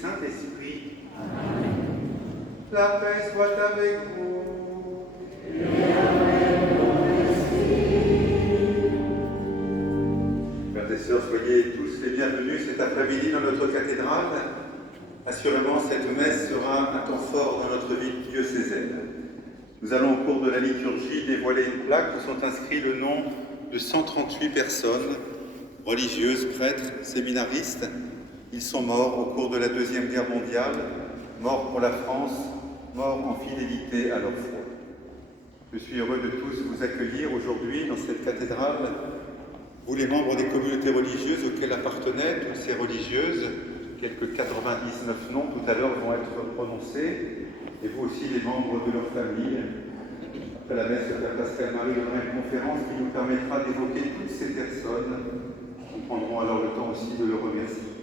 Saint-Esprit. La paix soit avec vous. Frères et sœurs, soyez tous les bienvenus cet après-midi dans notre cathédrale. Assurément, cette messe sera un temps fort dans notre vie diocésaine. Nous allons, au cours de la liturgie, dévoiler une plaque où sont inscrits le nom de 138 personnes, religieuses, prêtres, séminaristes. Ils sont morts au cours de la Deuxième Guerre mondiale, morts pour la France, morts en fidélité à leur foi. Je suis heureux de tous vous accueillir aujourd'hui dans cette cathédrale, vous les membres des communautés religieuses auxquelles appartenaient toutes ces religieuses, quelques 99 noms tout à l'heure vont être prononcés, et vous aussi les membres de leur famille. Après la messe, le Père Pascal Marie donnera une conférence qui nous permettra d'évoquer toutes ces personnes. Nous prendrons alors le temps aussi de le remercier.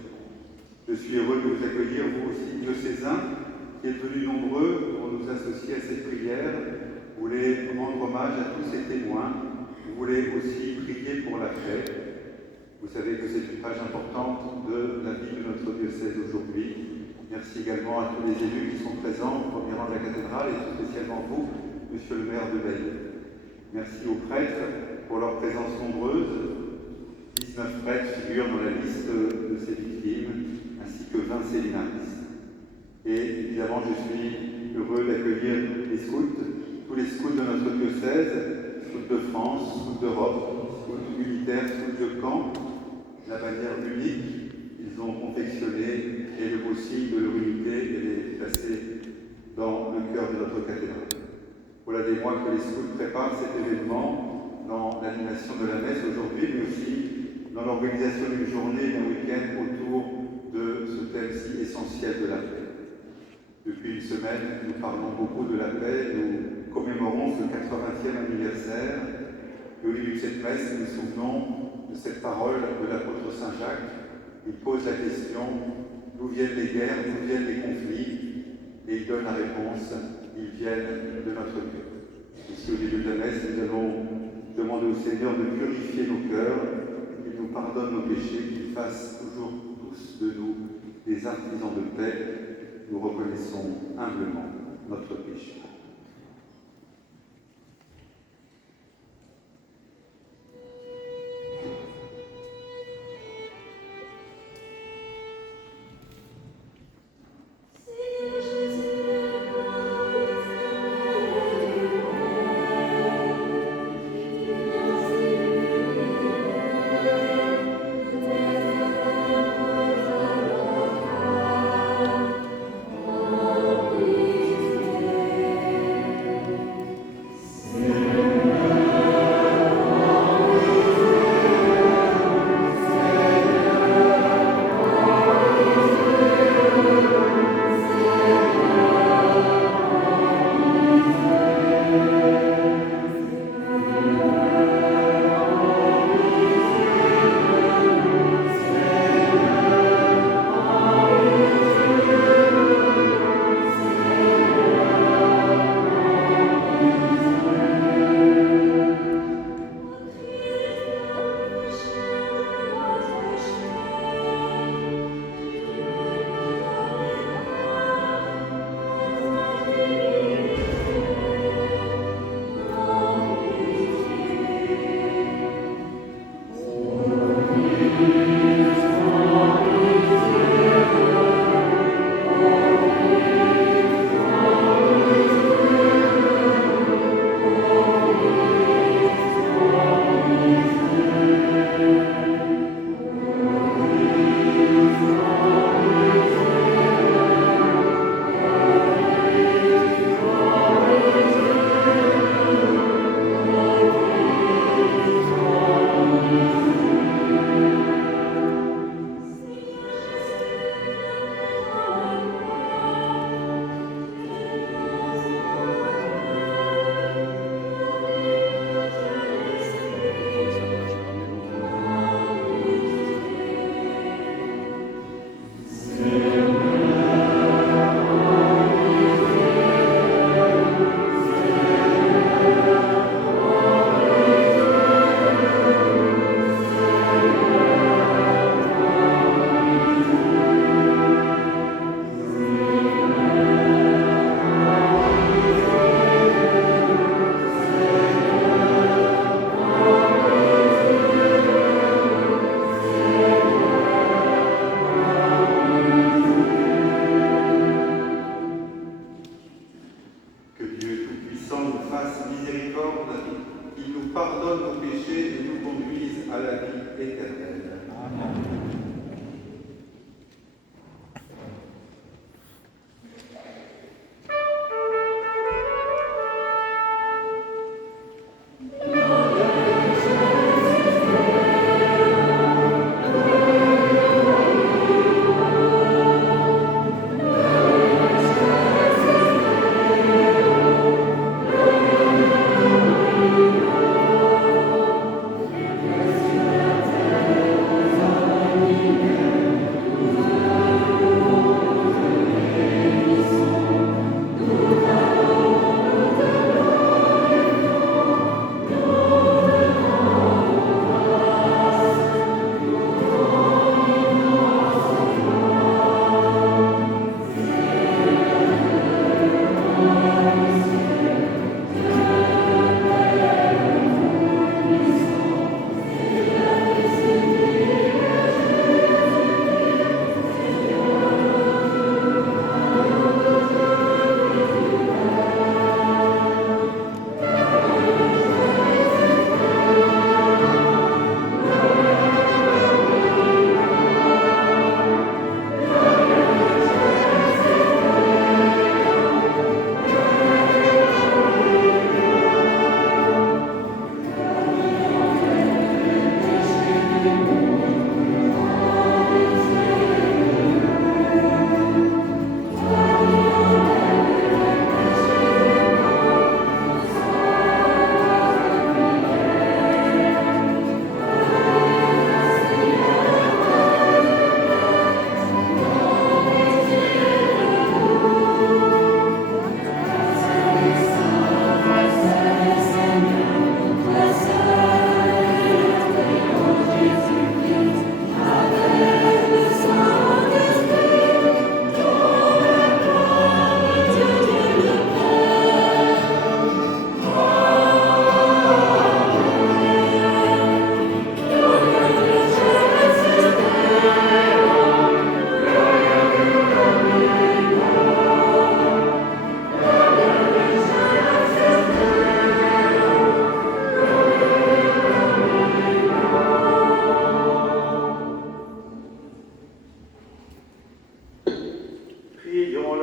Je suis heureux de vous accueillir, vous aussi, diocésains, qui êtes venus nombreux pour nous associer à cette prière. Vous voulez rendre hommage à tous ces témoins. Vous voulez aussi prier pour la paix. Vous savez que c'est une page importante de la vie de notre diocèse aujourd'hui. Merci également à tous les élus qui sont présents au premier rang de la cathédrale et tout spécialement vous, Monsieur le maire de Bailly. Merci aux prêtres pour leur présence nombreuse. 19 prêtres figurent dans la liste de ces victimes, ainsi que 20 séminaristes. Et évidemment, je suis heureux d'accueillir les scouts, tous les scouts de notre diocèse, scouts de France, scouts d'Europe, scouts militaires, scouts de camp, la bannière unique qu'ils ont confectionnée et le beau signe de leur unité et les placer dans le cœur de notre cathédrale. Voilà des mois que les scouts préparent cet événement dans l'animation de la messe aujourd'hui, mais aussi dans l'organisation d'une journée et d'un week-end autour de ce thème si essentiel de la paix. Depuis une semaine, nous parlons beaucoup de la paix, nous commémorons ce 80e anniversaire. Et au début de cette messe, nous nous souvenons de cette parole de l'apôtre Saint Jacques. Il pose la question, d'où viennent les guerres, d'où viennent les conflits? Et il donne la réponse, ils viennent de notre cœur. Ici, au début de la messe, nous allons demander au Seigneur de purifier nos cœurs, qu'il nous pardonne nos péchés, qu'il fasse toujours tous de nous des artisans de paix. Nous reconnaissons humblement notre péché.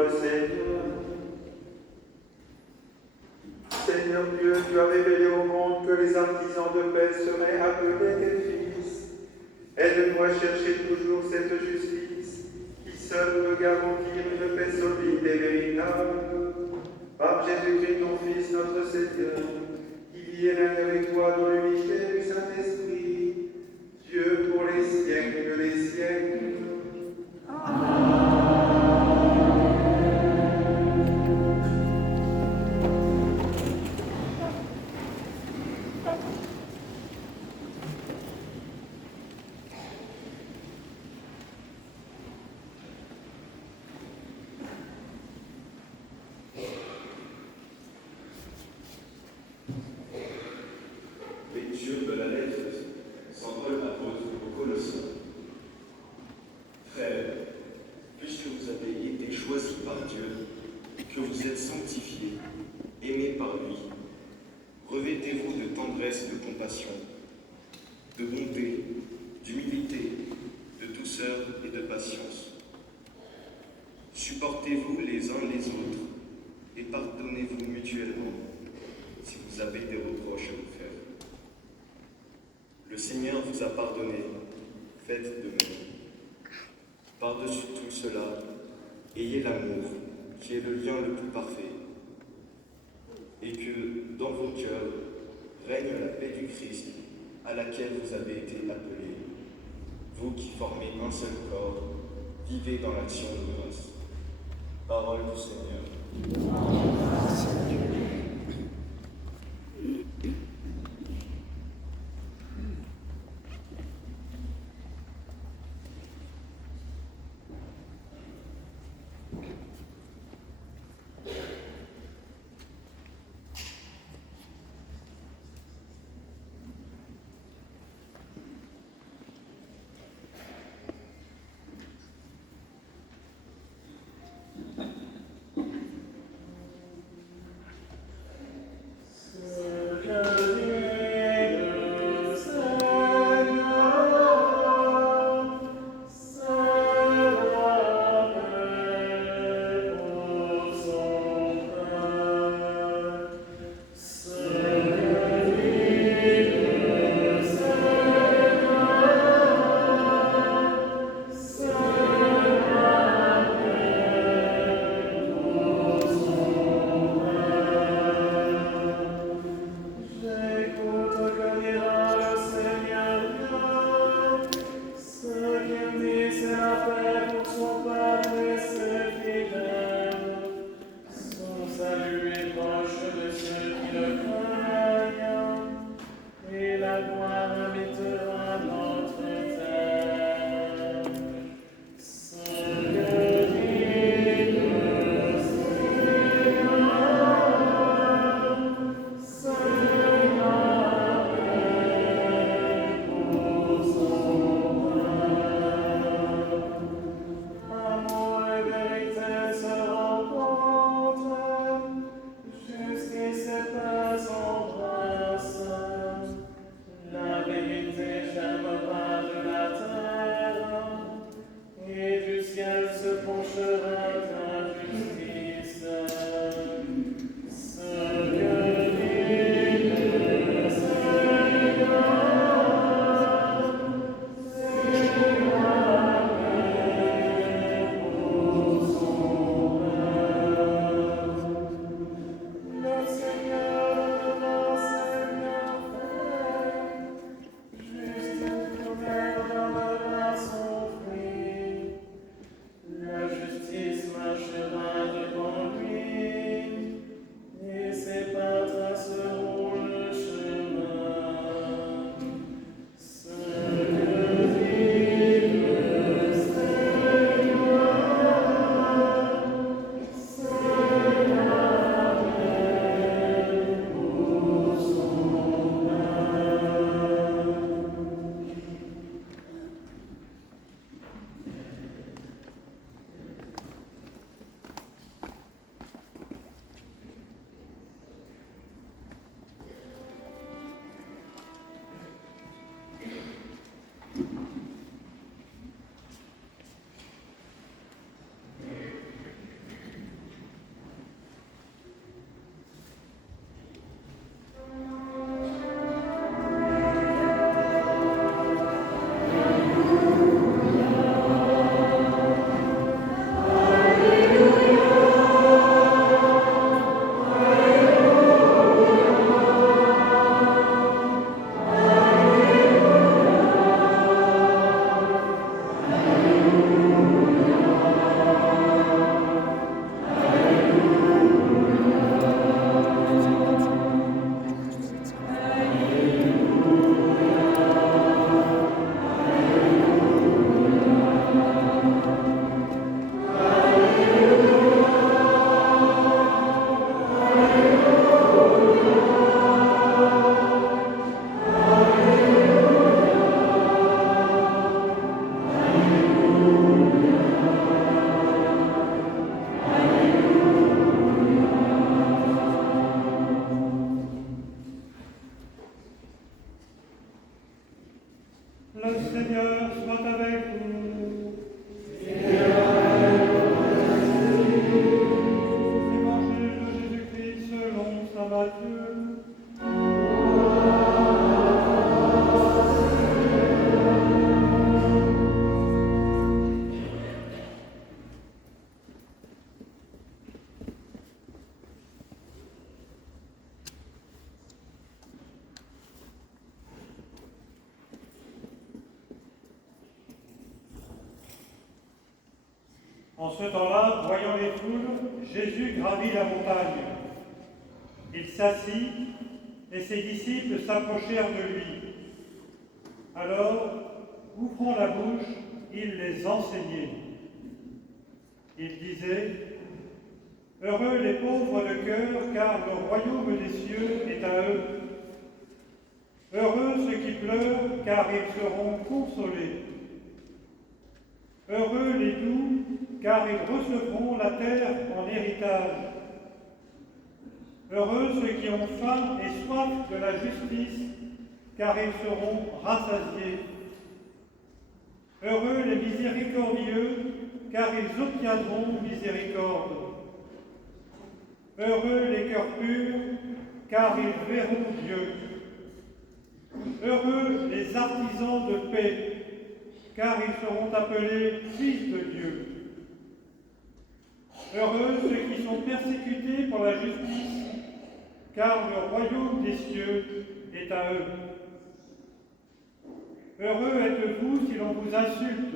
le Seigneur. Seigneur Dieu, tu as révélé au monde que les artisans de paix seraient appelés tes fils. Aide-nous à chercher toujours cette justice qui seule peut garantir une paix solide et véritable. Par Jésus-Christ, ton Fils, notre Seigneur, qui vit et règne avec toi dans l'unité du Saint-Esprit, Dieu pour les siècles des siècles. Lecture de la lettre Saint Paul apôtre aux Colossiens. Frères, puisque vous avez été choisis par Dieu, que vous êtes sanctifiés, aimés par lui, revêtez-vous de tendresse et de compassion, de bonté, d'humilité, de douceur et de patience. Supportez-vous les uns les autres et pardonnez-vous mutuellement si vous avez des reproches à vous faire. Le Seigneur vous a pardonné, faites de même. Par-dessus tout cela, ayez l'amour, qui est le lien le plus parfait, et que dans vos cœurs règne la paix du Christ, à laquelle vous avez été appelés. Vous qui formez un seul corps, vivez dans l'action de grâce. Parole du Seigneur. La justice En ce temps-là, voyant les foules, Jésus gravit la montagne. Il s'assit et ses disciples s'approchèrent de lui. Alors, ouvrant la bouche, il les enseignait. Il disait, « Heureux les pauvres de cœur, car le royaume des cieux est à eux. Heureux ceux qui pleurent, car ils seront consolés. Heureux les doux, car ils recevront la terre en héritage. Heureux ceux qui ont faim et soif de la justice, car ils seront rassasiés. Heureux les miséricordieux, car ils obtiendront miséricorde. Heureux les cœurs purs, car ils verront Dieu. Heureux les artisans de paix, car ils seront appelés fils de Dieu. Heureux ceux qui sont persécutés pour la justice, car le royaume des cieux est à eux. Heureux êtes-vous si l'on vous insulte,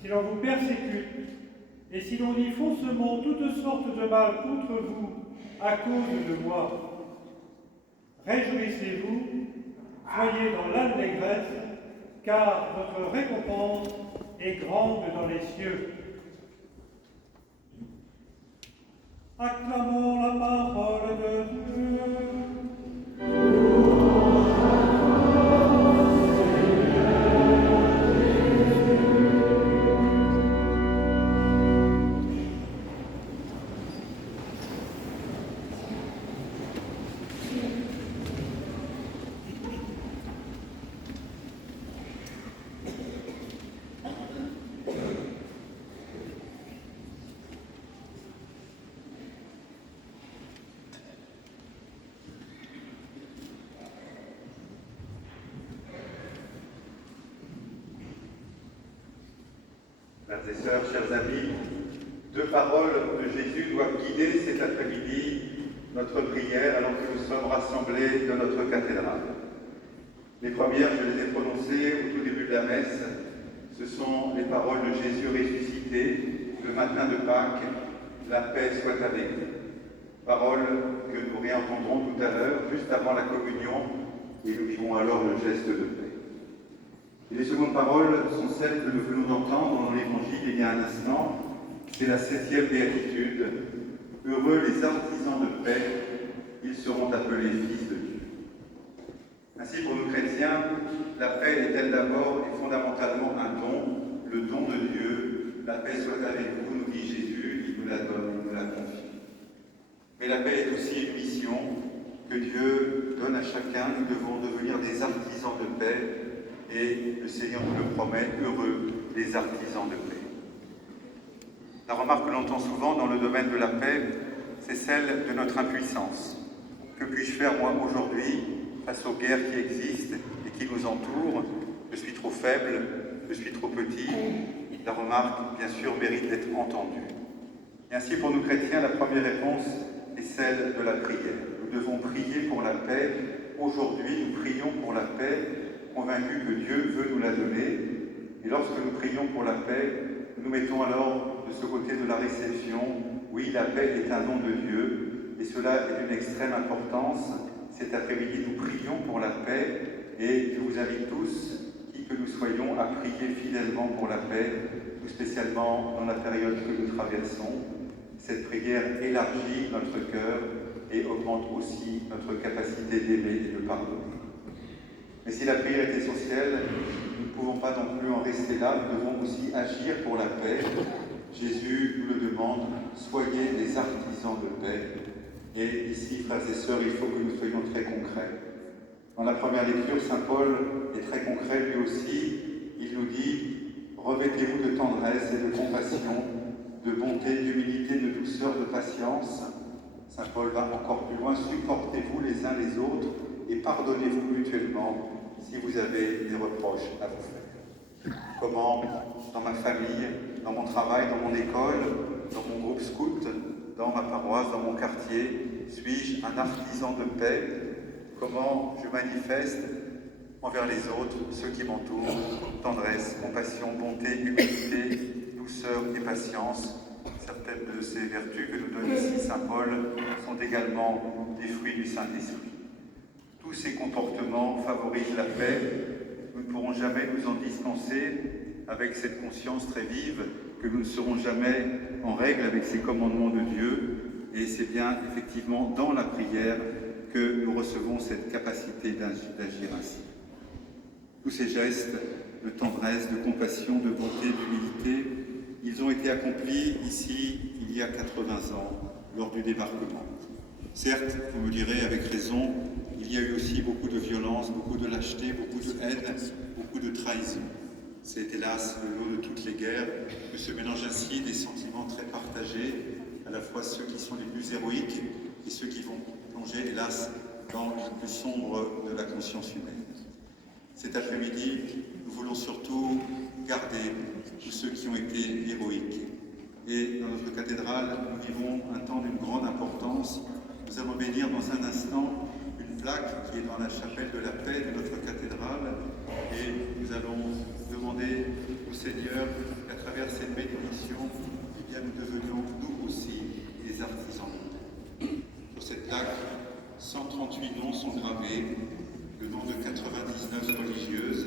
si l'on vous persécute, et si l'on dit faussement toutes sortes de mal contre vous à cause de moi. Réjouissez-vous, soyez dans l'allégresse, car votre récompense est grande dans les cieux. Acclamons la parole de Dieu. Frères et sœurs, chers amis, deux paroles de Jésus doivent guider cet après-midi notre prière alors que nous sommes rassemblés dans notre cathédrale. Les premières, je les ai prononcées au tout début de la messe. Ce sont les paroles de Jésus ressuscité le matin de Pâques, « La paix soit avec vous ». Paroles que nous réentendrons tout à l'heure, juste avant la communion, et nous vivons alors le geste de paix. Et les secondes paroles sont celles que nous venons d'entendre dans l'Évangile il y a un instant. C'est la 7e béatitude. Heureux les artisans de paix, ils seront appelés fils de Dieu. Ainsi, pour nous chrétiens, la paix est-elle d'abord et fondamentalement un don, le don de Dieu. La paix soit avec vous, nous dit Jésus, il nous la donne, il nous la confie. Mais la paix est aussi une mission que Dieu donne à chacun. Nous devons devenir des artisans de paix. Et le Seigneur nous le promet, heureux les artisans de paix. La remarque que l'on entend souvent dans le domaine de la paix, c'est celle de notre impuissance. Que puis-je faire moi aujourd'hui face aux guerres qui existent et qui nous entourent? Je suis trop faible, je suis trop petit. La remarque, bien sûr, mérite d'être entendue. Et ainsi, pour nous chrétiens, la première réponse est celle de la prière. Nous devons prier pour la paix. Aujourd'hui, nous prions pour la paix, convaincus que Dieu veut nous la donner. Et lorsque nous prions pour la paix, nous nous mettons alors de ce côté de la réception. Oui, la paix est un don de Dieu, et cela est d'une extrême importance. Cet après-midi, nous prions pour la paix, et je vous invite tous, qui que nous soyons, à prier fidèlement pour la paix, tout spécialement dans la période que nous traversons. Cette prière élargit notre cœur et augmente aussi notre capacité d'aimer et de pardonner. Mais si la prière est essentielle, nous ne pouvons pas non plus en rester là, nous devons aussi agir pour la paix. Jésus nous le demande, soyez des artisans de paix. Et ici, frères et sœurs, il faut que nous soyons très concrets. Dans la première lecture, saint Paul est très concret lui aussi. Il nous dit, revêtez-vous de tendresse et de compassion, de bonté, d'humilité, de douceur, de patience. Saint Paul va encore plus loin, supportez-vous les uns les autres et pardonnez-vous mutuellement si vous avez des reproches à vous faire. Comment, dans ma famille, dans mon travail, dans mon école, dans mon groupe scout, dans ma paroisse, dans mon quartier, suis-je un artisan de paix? Comment je manifeste envers les autres, ceux qui m'entourent, tendresse, compassion, bonté, humilité, douceur et patience. Certaines de ces vertus que nous donne ici saint Paul sont également des fruits du Saint-Esprit. Tous ces comportements favorisent la paix. Nous ne pourrons jamais nous en dispenser avec cette conscience très vive que nous ne serons jamais en règle avec ces commandements de Dieu. Et c'est bien effectivement dans la prière que nous recevons cette capacité d'agir ainsi. Tous ces gestes de tendresse, de compassion, de bonté, d'humilité, ils ont été accomplis ici il y a 80 ans, lors du débarquement. Certes, vous me direz avec raison, il y a eu aussi beaucoup de violence, beaucoup de lâcheté, beaucoup de haine, beaucoup de trahison. C'est hélas le lot de toutes les guerres, que se mélangent ainsi des sentiments très partagés, à la fois ceux qui sont les plus héroïques et ceux qui vont plonger, hélas, dans le plus sombre de la conscience humaine. Cet après-midi, nous voulons surtout garder tous ceux qui ont été héroïques. Et dans notre cathédrale, nous vivons un temps d'une grande importance. Nous allons bénir dans un instant une plaque qui est dans la chapelle de la paix de notre cathédrale. Et nous allons demander au Seigneur qu'à travers cette bénédiction, eh bien, nous devenions nous aussi des artisans. Sur cette plaque, 138 noms sont gravés, le nom de 99 religieuses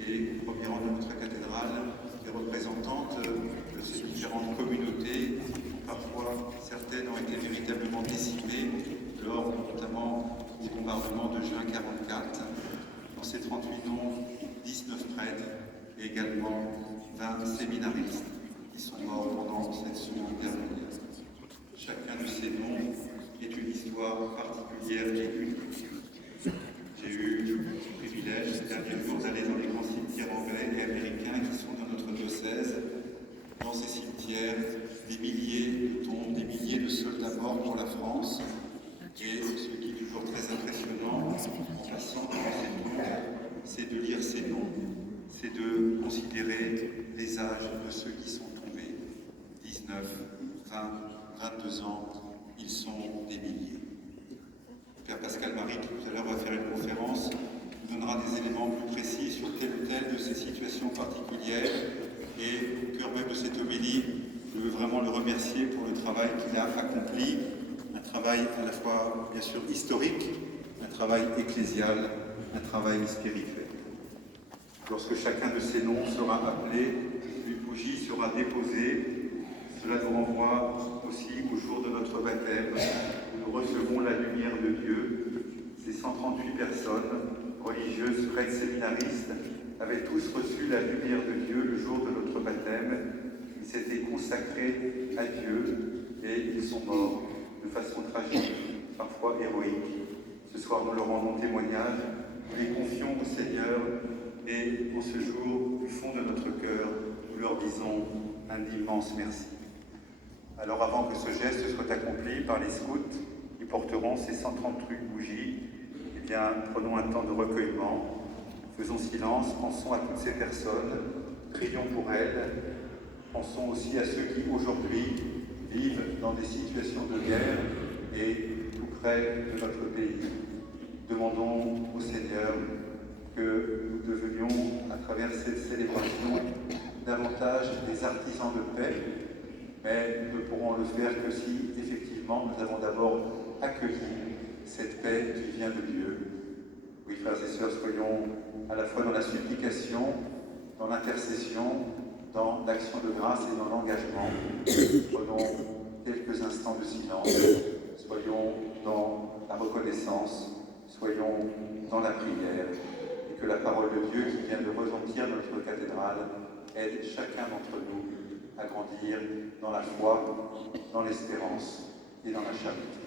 et, au premier rang de notre cathédrale, des représentantes de ces différentes communautés. Parfois, certaines ont été véritablement décimées lors notamment des bombardements de juin 1944. Dans ces 38 noms, 19 prêtres et également 20 séminaristes qui sont morts pendant cette Seconde Guerre mondiale. Chacun de ces noms est une histoire particulière et unique. J'ai eu le privilège ces derniers jours d'aller dans les grands cimetières anglais et américains qui sont dans notre diocèse. Dans ces cimetières, des milliers de tombes, des milliers de soldats morts pour la France. Et ce qui est toujours très impressionnant en passant devant ces tombes, c'est de lire ces noms, c'est de considérer les âges de ceux qui sont tombés. 19, 20, 22 ans, ils sont des milliers. Père Pascal Marie, qui tout à l'heure va faire une conférence, nous donnera des éléments plus précis sur telle ou telle de ces situations particulières. Et au cœur même de cette homélie, je veux vraiment le remercier pour le travail qu'il a accompli, un travail à la fois, bien sûr, historique, un travail ecclésial, un travail spirituel. Lorsque chacun de ces noms sera appelé, une bougie sera déposée. Cela nous renvoie aussi au jour de notre baptême, où nous recevons la lumière de Dieu. Ces 138 personnes, religieuses, prêtres, séminaristes, avaient tous reçu la lumière de Dieu le jour de notre baptême. Ils s'étaient consacrés à Dieu et ils sont morts de façon tragique, parfois héroïque. Ce soir, nous leur rendons témoignage, nous les confions au Seigneur et en ce jour, du fond de notre cœur, nous leur disons un immense merci. Alors avant que ce geste soit accompli par les scouts qui porteront ces 138 bougies, eh bien, prenons un temps de recueillement, faisons silence, pensons à toutes ces personnes, prions pour elles, pensons aussi à ceux qui aujourd'hui vivent dans des situations de guerre et tout près de notre pays. Demandons au Seigneur que nous devenions, à travers cette célébration, davantage des artisans de paix, mais nous ne pourrons le faire que si, effectivement, nous avons d'abord accueilli cette paix qui vient de Dieu. Oui, frères et sœurs, soyons à la fois dans la supplication, dans l'intercession, dans l'action de grâce et dans l'engagement. Prenons quelques instants de silence, soyons dans la reconnaissance, soyons dans la prière, et que la parole de Dieu qui vient de retentir dans notre cathédrale aide chacun d'entre nous à grandir dans la foi, dans l'espérance et dans la charité.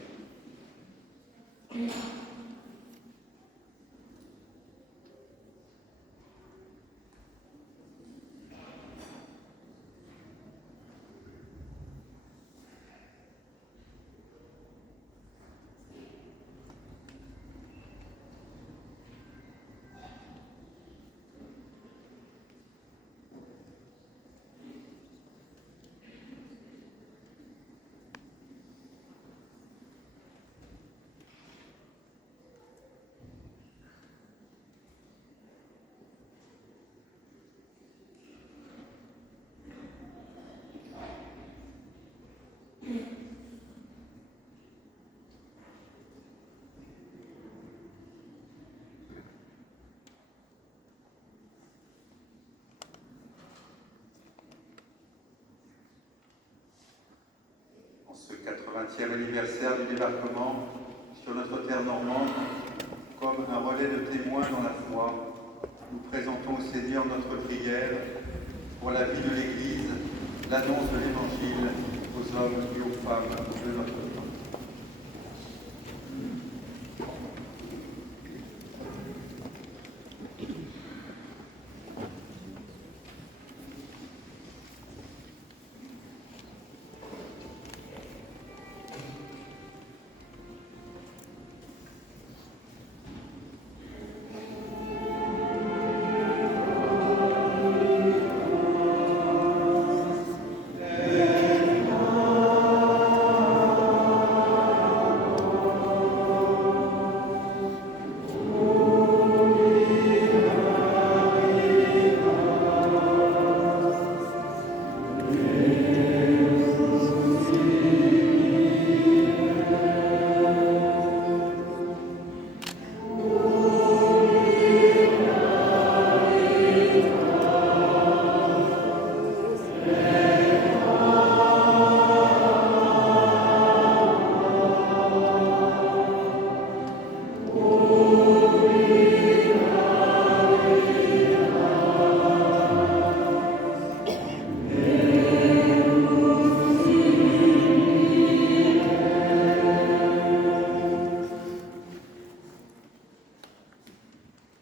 En ce 80e anniversaire du débarquement sur notre terre normande, comme un relais de témoins dans la foi, nous présentons au Seigneur notre prière pour la vie de l'Église, l'annonce de l'Évangile aux hommes et aux femmes de notre temps.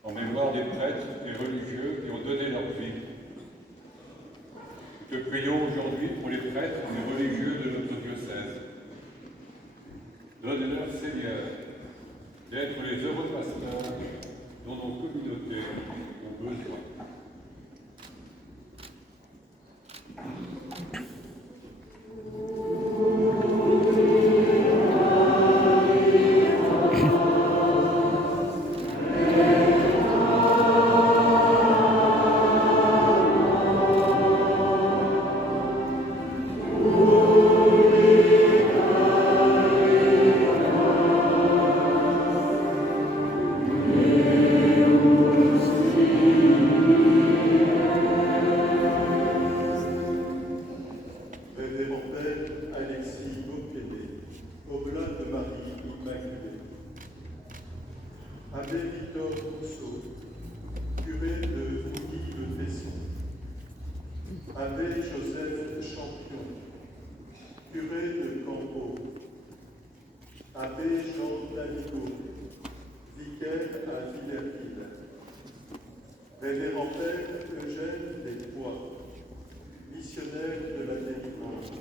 En mémoire des prêtres et religieux qui ont donné leur vie. Te prions aujourd'hui pour les prêtres et religieux de notre diocèse. Donne-leur, Seigneur, d'être les heureux pasteurs dont nos communautés ont besoin. Révérend Père Alexis Bocquelet, Oblate de Marie Immaculée. Abbé Victor Rousseau, curé de Fouilly-le-Tesson. Abbé Joseph Champion, curé de Campo. Abbé Jean Danigo, vicaire à Villerville. Révérend Père Eugène Despois, missionnaire de la délivrance.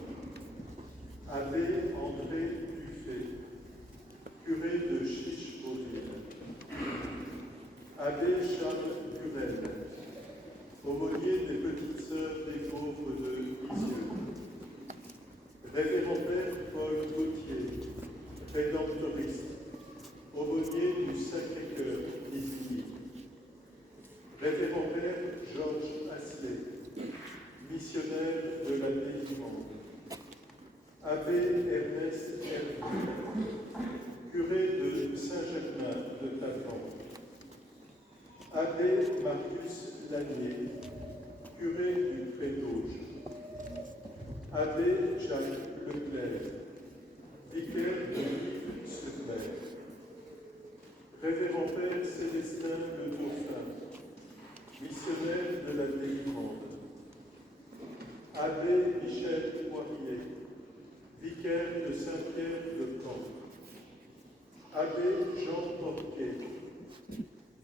Abbé André Buffet, curé de Chiche-Beauville. Abbé Charles Burel, aumônier des petites sœurs des pauvres de Lisieux. Révérend Père Paul Gauthier, rédemptoriste, aumônier du Sacré-Cœur d'Isigny. Révérend Père Georges Asselet, missionnaire de la délivrance. Abbé Ernest Hervé, curé de Saint-Germain de Taffan. Abbé Marius Lanier, curé du Prédoge. Abbé Jacques Leclerc, vicaire de Rive-sur-Mer. Révérend Père Célestin Le Dauphin, missionnaire de la délivrance. Abbé Michel Poirier, vicaire de Saint-Pierre-de-Camp. Abbé Jean Porquet,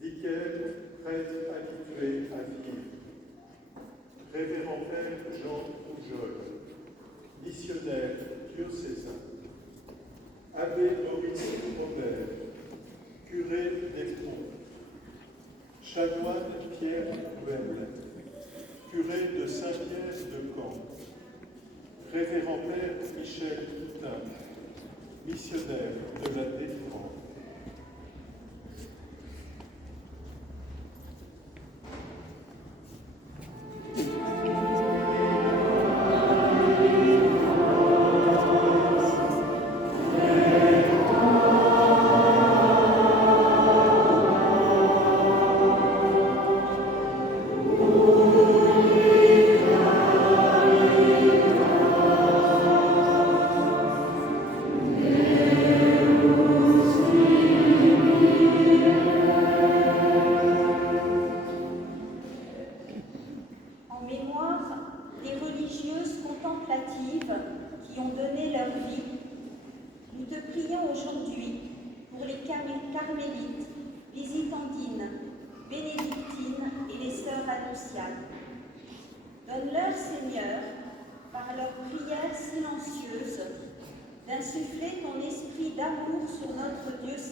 vicaire, prêtre habitué à vivre. Révérend Père Jean Poujol, missionnaire diocésain. Abbé Maurice Robert, curé d'Éperon. Chanoine Pierre Ruel, curé de Saint-Pierre-de-Camp. Révérend Père Michel Toutain, missionnaire de la délivrance.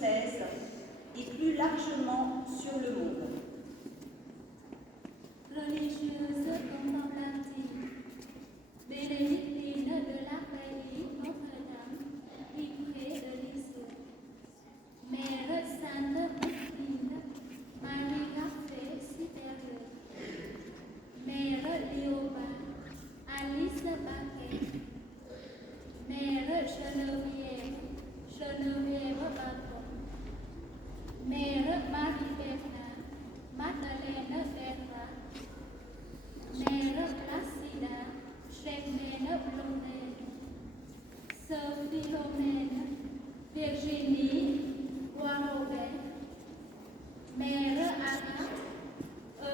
diocèse et plus largement sur le monde. Religieuse contemplative, bénédictine de l'abbaye Notre-Dame, qui près de Lisieux. Mère Sainte Christine, Marie Café supérieure. Mère Léoba, Alice Baquet. Mère Geneviève Bacon. Mère Marie Bernard, Madeleine Berra. Mère Placida, Germaine Blondet. Sœur Philomène, Virginie Bois-Robert. Mère Anna,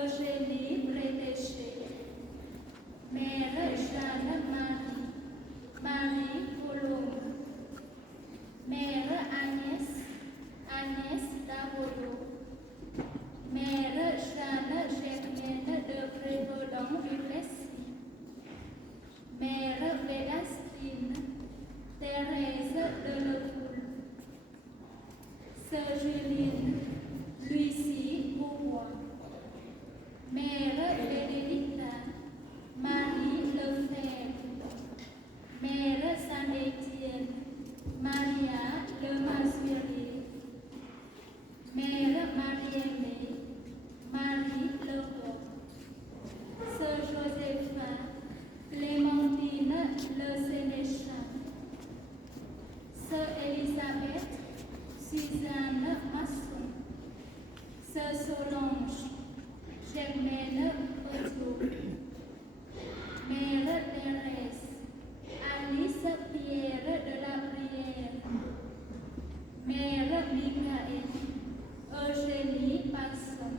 Eugénie Brédéché. Mère Jeanne-Marie, Marie Colombe. Mère Agnès Davolo. Mère Jeanne Germaine de Brévodon du Plessis. Mère Vélastine, Thérèse de Lecoul. Sœur Juline, Lucie Beaubois. Mère Bénédicta, Marie Lefebvre. Mère Saint-Étienne, Maria Le Masurier. Mère Marie-Aimée, Marie Leroy. Sœur Joséphin, Clémentine Le Sénéchal. Sœur Elisabeth, Suzanne Masson. Sœur Solange, Germaine Otto. Mère Thérèse, Alice Pierre de la Prière. Mère Michael, Eugénie Passon.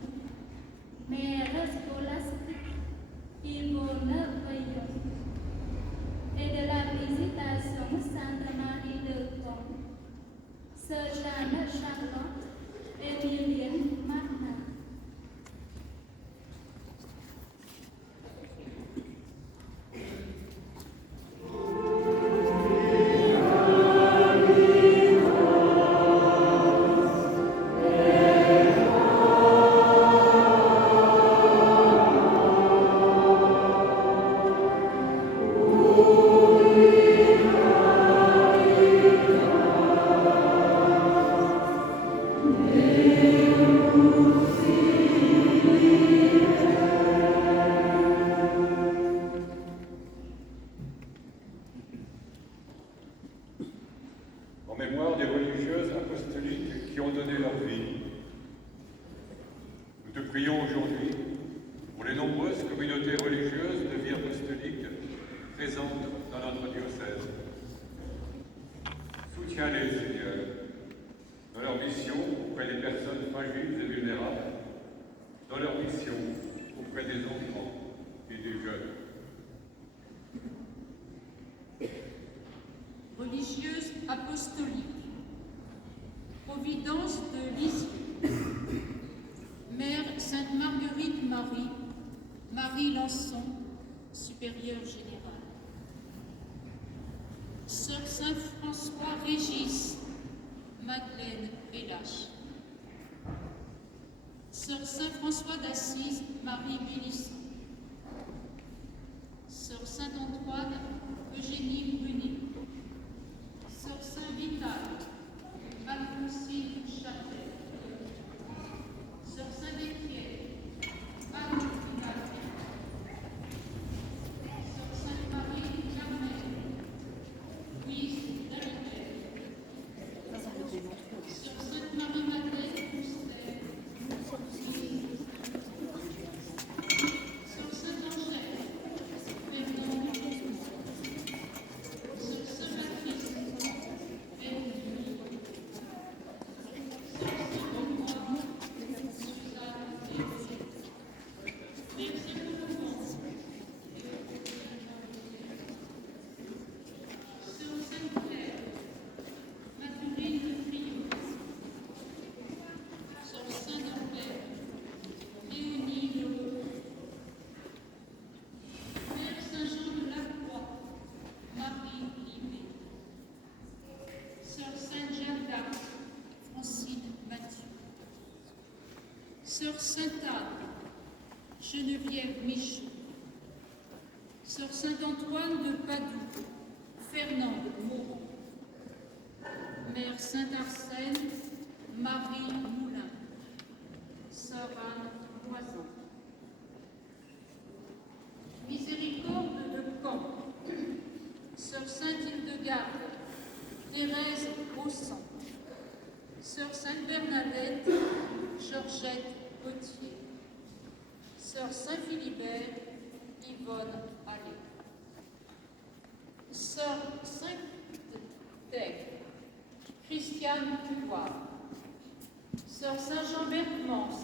Mère Scolastique, Yvonne Veillon. Et de la Visitation Sainte-Marie de Caen, Sœur Jeanne Charlotte et Myriam Martin. En mémoire des religieuses apostoliques qui ont donné leur vie, nous te prions aujourd'hui pour les nombreuses communautés religieuses de vie apostolique présentes dans notre diocèse. Soutiens-les, Seigneur, dans leur mission auprès des personnes fragiles et vulnérables, dans leur mission auprès des enfants et des jeunes. Religieuse apostolique, Providence de Lisieux, Mère Sainte Marguerite Marie, Marie Lançon, supérieure générale, Sœur Saint François Régis, Madeleine Bélache, Sœur Saint François d'Assise, Marie Mélissant, Sœur Saint Antoine, Eugénie Brunet, Sœur Saint Vital, Alphonsine Châtel, Sœur Saint-Étienne, Anne Vital, Sœur Sainte-Marie Carmel, Louise David, Sœur Sainte-Marie-Madeleine Cousteau, Sœur Saint-Angèle, Fernand, Sœur Sainte-Anne, Geneviève Michaud. Sœur Saint-Antoine de Padoue, Fernande Moreau. Mère Saint-Arsène, Marie Moulin. Sœur Anne Moisan. Miséricorde de Caen, Sœur Sainte-Hildegarde, Thérèse Aussan. Sœur Sainte-Bernadette, Georgette Gauthier. Sœur Saint-Philibert, Yvonne Allais. Sœur Sainte-Thègue, Christiane Puvoire. Sœur Saint-Jean-Bermance,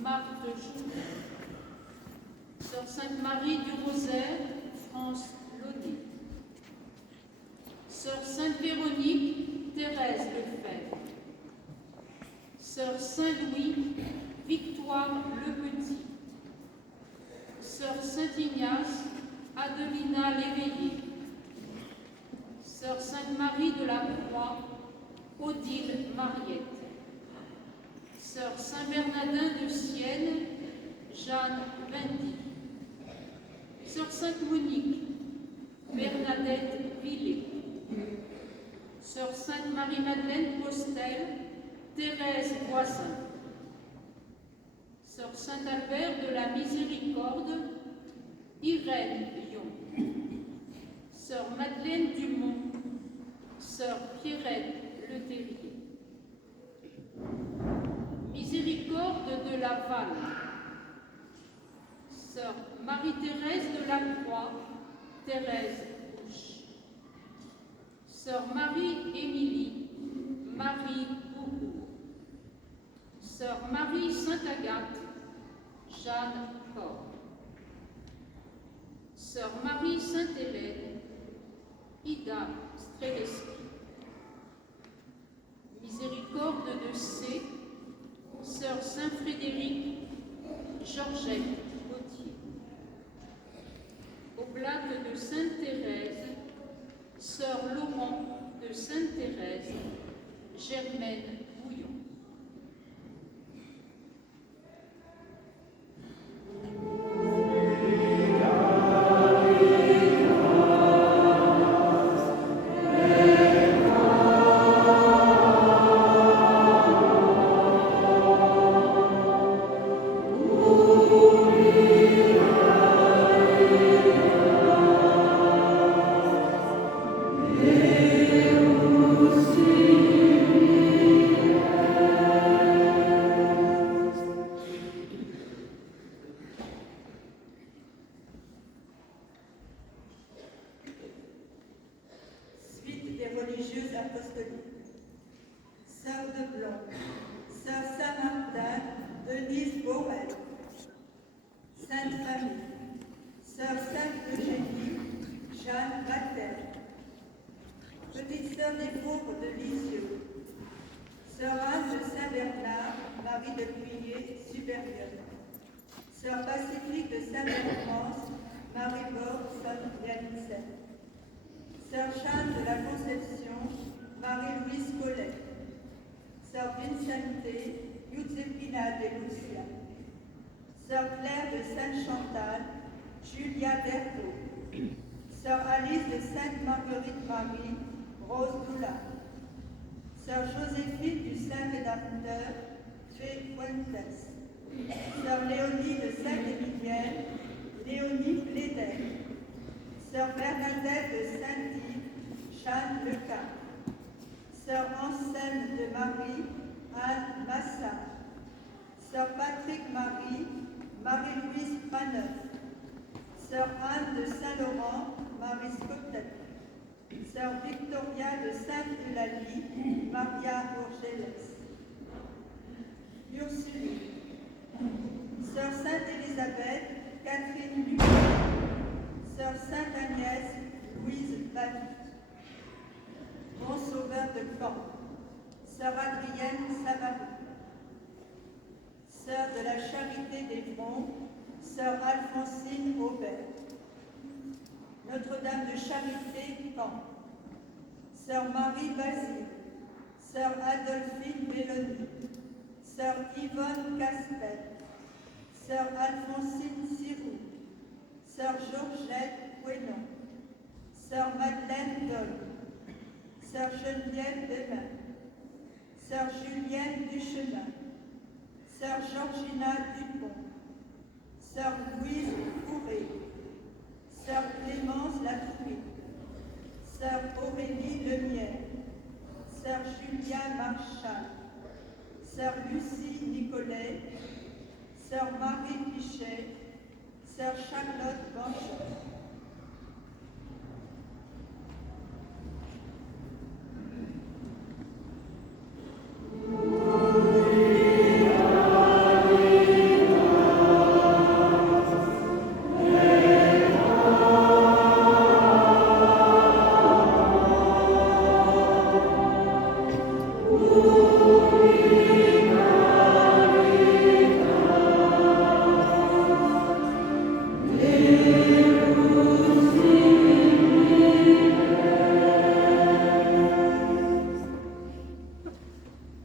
Marthe Joux. Sœur Sainte-Marie du Rosaire, France Launay. Sœur Sainte-Véronique, Thérèse Lefebvre. Sœur Saint-Louis, Victoire Lepetit. Sœur Saint-Ignace, Adelina Léveillé. Sœur Sainte-Marie de la Croix, Odile Mariette. Sœur Saint-Bernardin de Sienne, Jeanne Vindy. Sœur Sainte-Monique, Bernadette Villet. Sœur Sainte-Marie-Madeleine Postel, Thérèse Voisin. Sœur Saint-Albert de la Miséricorde, Irène Lyon. Sœur Madeleine Dumont, Sœur Pierrette Le Terrier. Miséricorde de la Valle, Sœur Marie-Thérèse de la Croix, Thérèse Bouche. Sœur Marie-Émilie, Marie Bourgour. Sœur Marie Sainte-Agathe, Jeanne Cor. Sœur Marie Sainte-Hélène, Ida Streleski. Miséricorde de C, Sœur Saint-Frédéric, Georgette Gauthier. Oblate de Sainte-Thérèse, Sœur Laurent de Sainte-Thérèse, Germaine Bouillon. Sœur Jeanne de la Conception, Marie-Louise Collet. Sœur Vincente, Giuseppina de Lucia. Sœur Claire de Sainte-Chantal, Julia Berthaud. Sœur Alice de Sainte-Marguerite-Marie, Rose Doula. Sœur Joséphine du Saint-Rédempteur, Fé Fuentes. Sœur Léonie de Sainte-Émilienne, Léonie Plédel. Sœur Bernadette de Saint-Yves, Jeanne Leca. Sœur Anselme de Marie, Anne Massa. Sœur Patrick Marie, Marie-Louise Praneuf. Sœur Anne de Saint-Laurent, Marie Scottet. Sœur Victoria de Sainte-Eulalie, Maria Urgeles. Ursule. Sœur Sainte-Élisabeth, Catherine Lucas. Sœur Sainte-Agnès, Louise Balut. Bon Sauveur de Caen, Sœur Adrienne Savary. Sœur de la Charité d'Évron, Sœur Alphonsine Aubert. Notre-Dame de Charité, Caen. Sœur Marie Basile, Sœur Adolphine Mélanie, Sœur Yvonne Castel, Sœur Alphonsine Sirou, Sœur Georgette Pouénon, Sœur Madeleine Doll, Sœur Geneviève Desmains, Sœur Julienne Duchemin, Sœur Georgina Dupont, Sœur Louise Fourré, Sœur Clémence Latourie, Sœur Aurélie Lemière, Sœur Julia Marchal, Sœur Lucie Nicolet, Sœur Marie Pichet, Sœur Charlotte Banchot.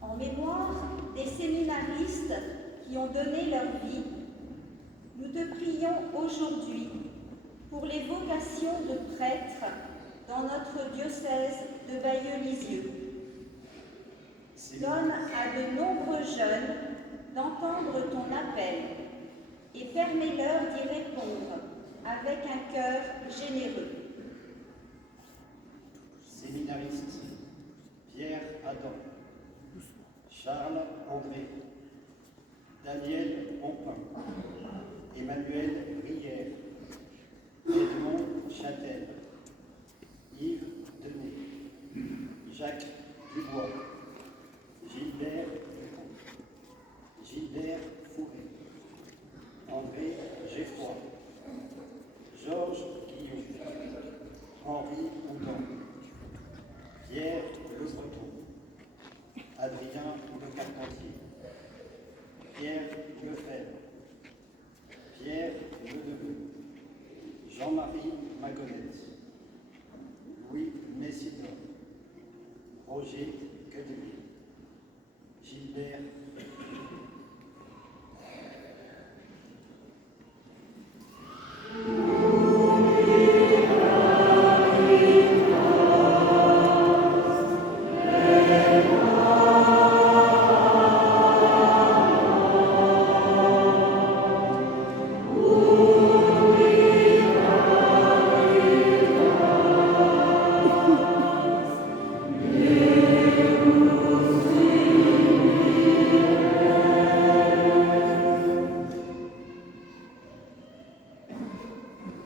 En mémoire des séminaristes qui ont donné leur vie, nous te prions aujourd'hui pour les vocations de prêtres dans notre diocèse de Bayeux-Lisieux. Donne à de nombreux jeunes d'entendre ton appel et permets-leur d'y répondre avec un cœur généreux. Séminaristes, Pierre Adam, Charles André, Daniel Pompin, Emmanuel Brière, Edmond Châtel, Yves Denet, Jacques Dubois, Gilbert Dupont, Gilbert Fourré, André Geffroy, Georges Guillaume, Henri Houdan, Pierre Le Breton, Adrien Le Carpentier, Pierre Lefebvre, Pierre Ledeveux, Jean-Marie Magonette, Louis Messidon, Roger Quedemir, Gilbert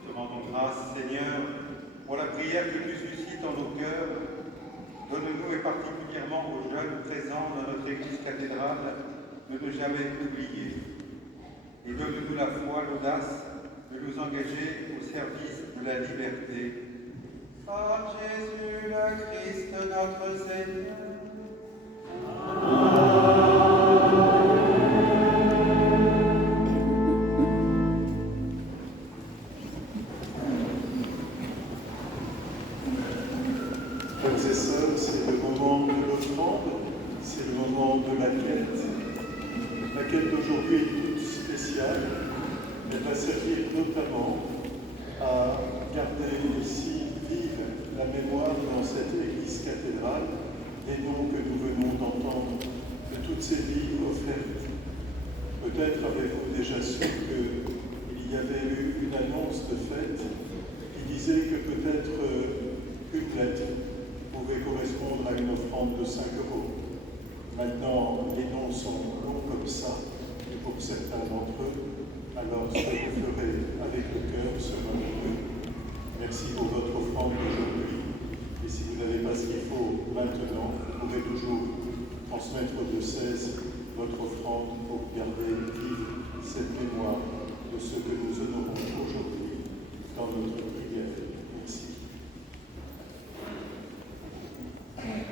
Te rendons grâce, Seigneur, pour la prière que tu suscites en nos cœurs. Donne-nous, et particulièrement aux jeunes présents dans notre Église cathédrale, de ne jamais oublier. Et donne-nous la foi, l'audace de nous engager au service de la liberté. Par Jésus le Christ, notre Seigneur. Frères et sœurs, c'est le moment de l'offrande, c'est le moment de la quête. La quête d'aujourd'hui est toute spéciale. Elle va servir notamment à garder ici vive la mémoire dans cette église cathédrale des noms que nous venons d'entendre, de toutes ces vies offertes. Peut-être avez-vous déjà su qu'il y avait eu une annonce de fête qui disait que peut-être une lettre pouvait correspondre à une offrande de 5 €. Maintenant, les noms sont longs comme ça, et pour certains d'entre eux, alors ce que vous ferez avec le cœur sera heureux. Merci pour votre offrande d'aujourd'hui. Et si vous n'avez pas ce qu'il faut maintenant, vous pouvez toujours transmettre au diocèse votre offrande pour garder vive cette mémoire de ce que nous honorons aujourd'hui dans notre prière. Merci. Amen.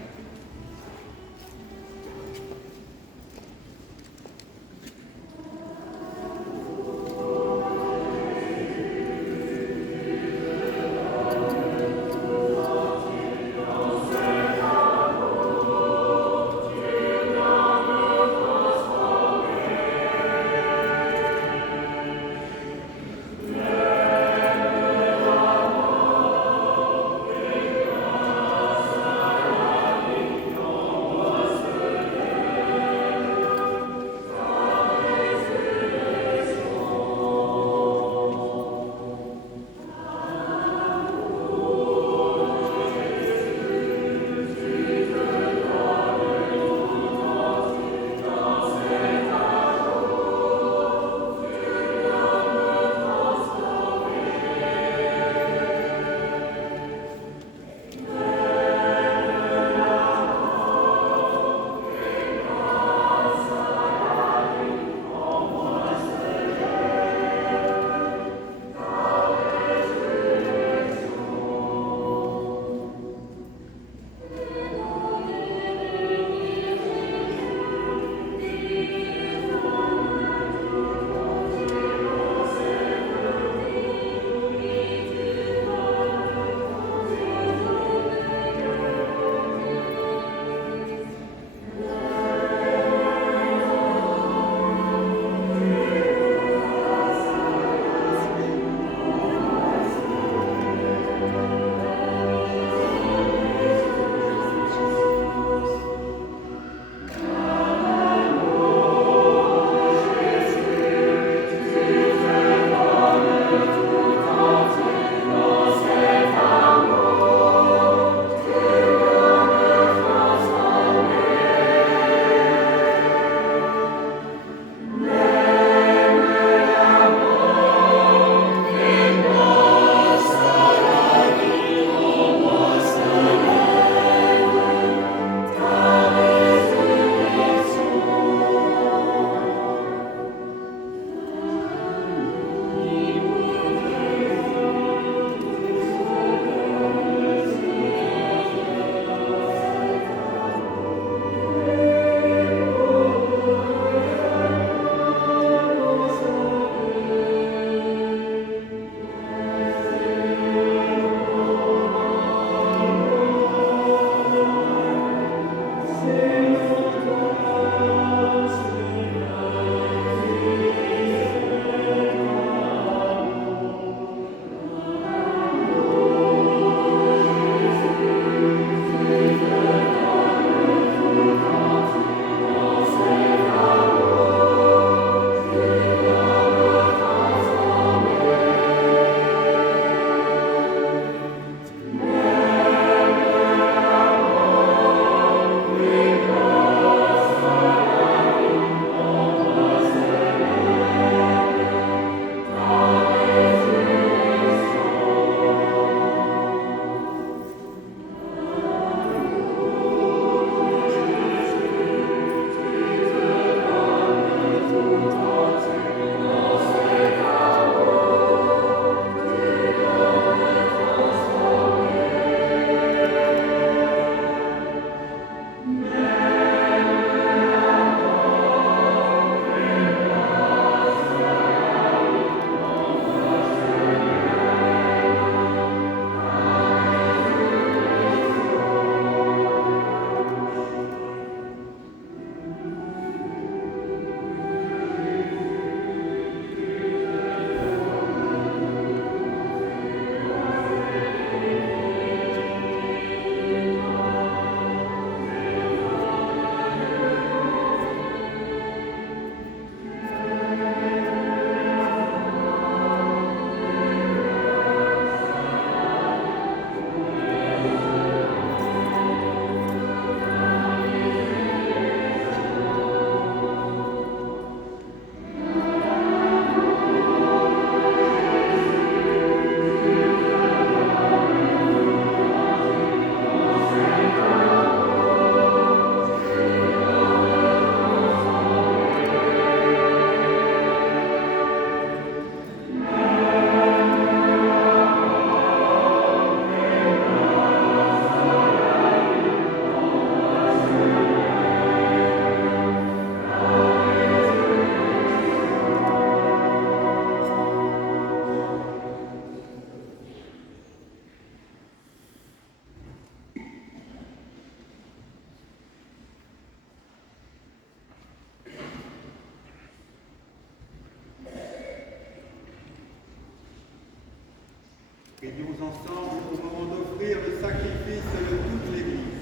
Prions ensemble au moment d'offrir le sacrifice de toute l'Église.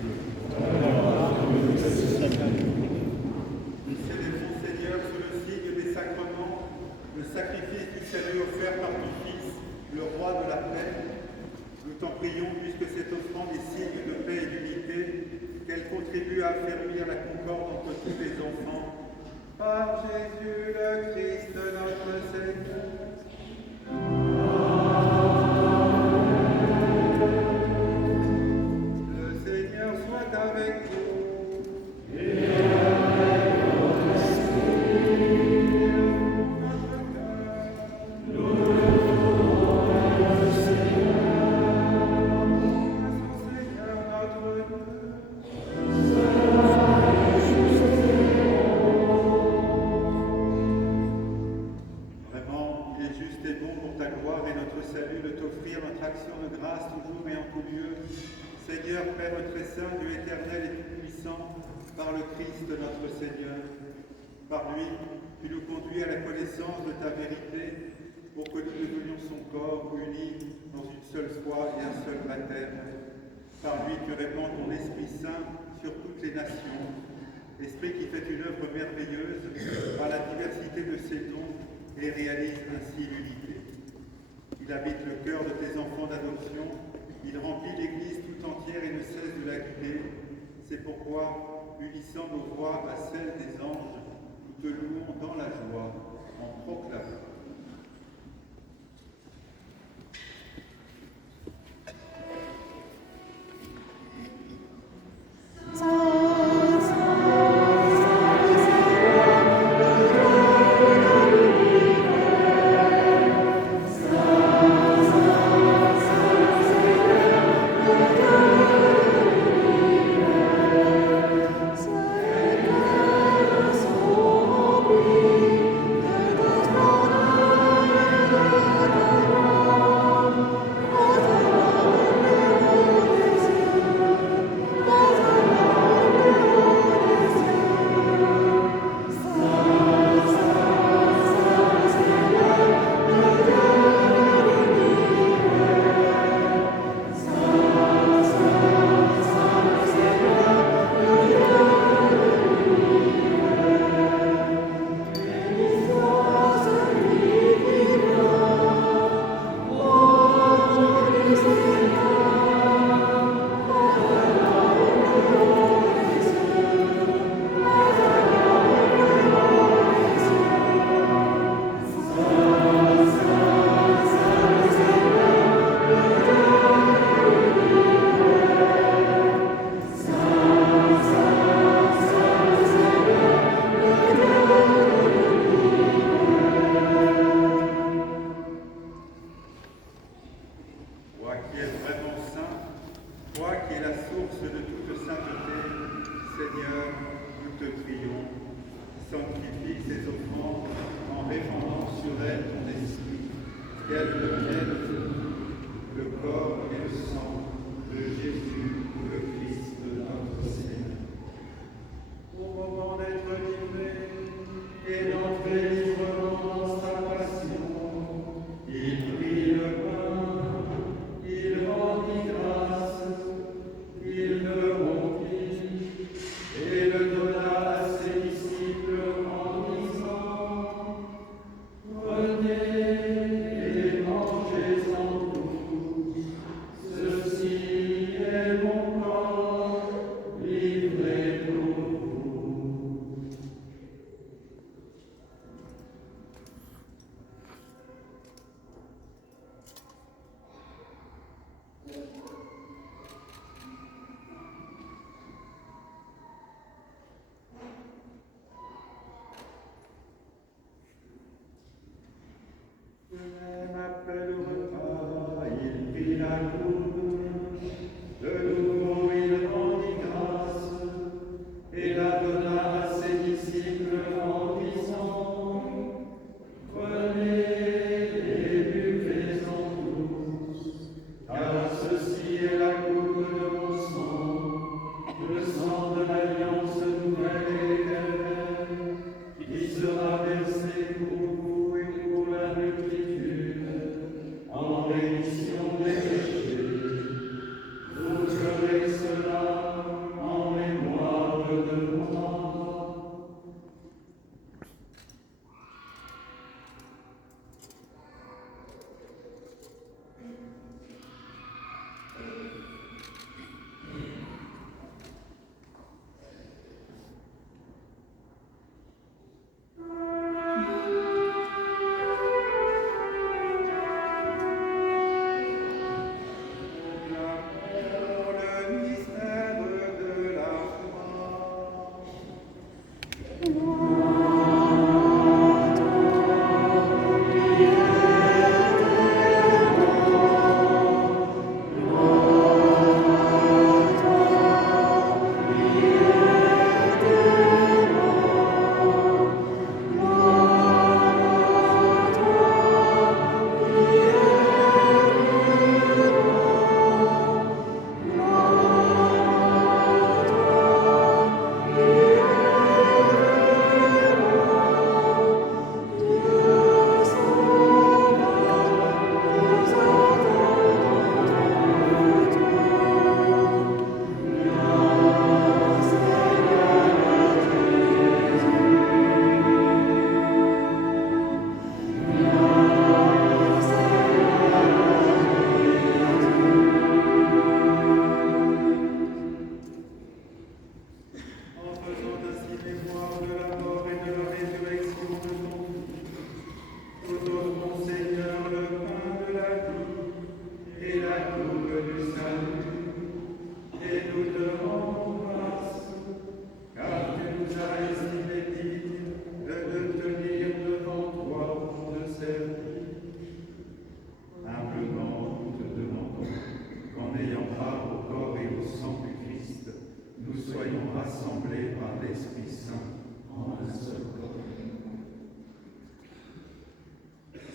Nous célébrons, Seigneur, sous le signe des sacrements, le sacrifice du salut offert par ton Fils, le roi de la paix. Nous t'en prions, puisque cette offrande est signe de paix et d'unité, qu'elle contribue à affermir la concorde entre tous les enfants. Par Jésus le Christ, notre Seigneur. Le Seigneur soit avec vous. Et avec votre esprit. Notre cœur. Nous louons le Seigneur. Seigneur notre Dieu. Vraiment, il est juste et bon pour ta gloire et notre salut de t'offrir notre action de grâce toujours et en tout lieu. Seigneur, Père très saint, Dieu éternel et tout-puissant, par le Christ notre Seigneur. Par lui, tu nous conduis à la connaissance de ta vérité, pour que nous devenions son corps unis dans une seule foi et un seul baptême. Par lui, tu répands ton Esprit Saint sur toutes les nations, Esprit qui fait une œuvre merveilleuse par la diversité de ses dons et réalise ainsi l'unité. Il habite le cœur de tes enfants d'adoption, il remplit l'Église tout entière et ne cesse de la guider. C'est pourquoi, unissant nos voix à celles des anges, nous te louons dans la joie en proclamant. Seigneur,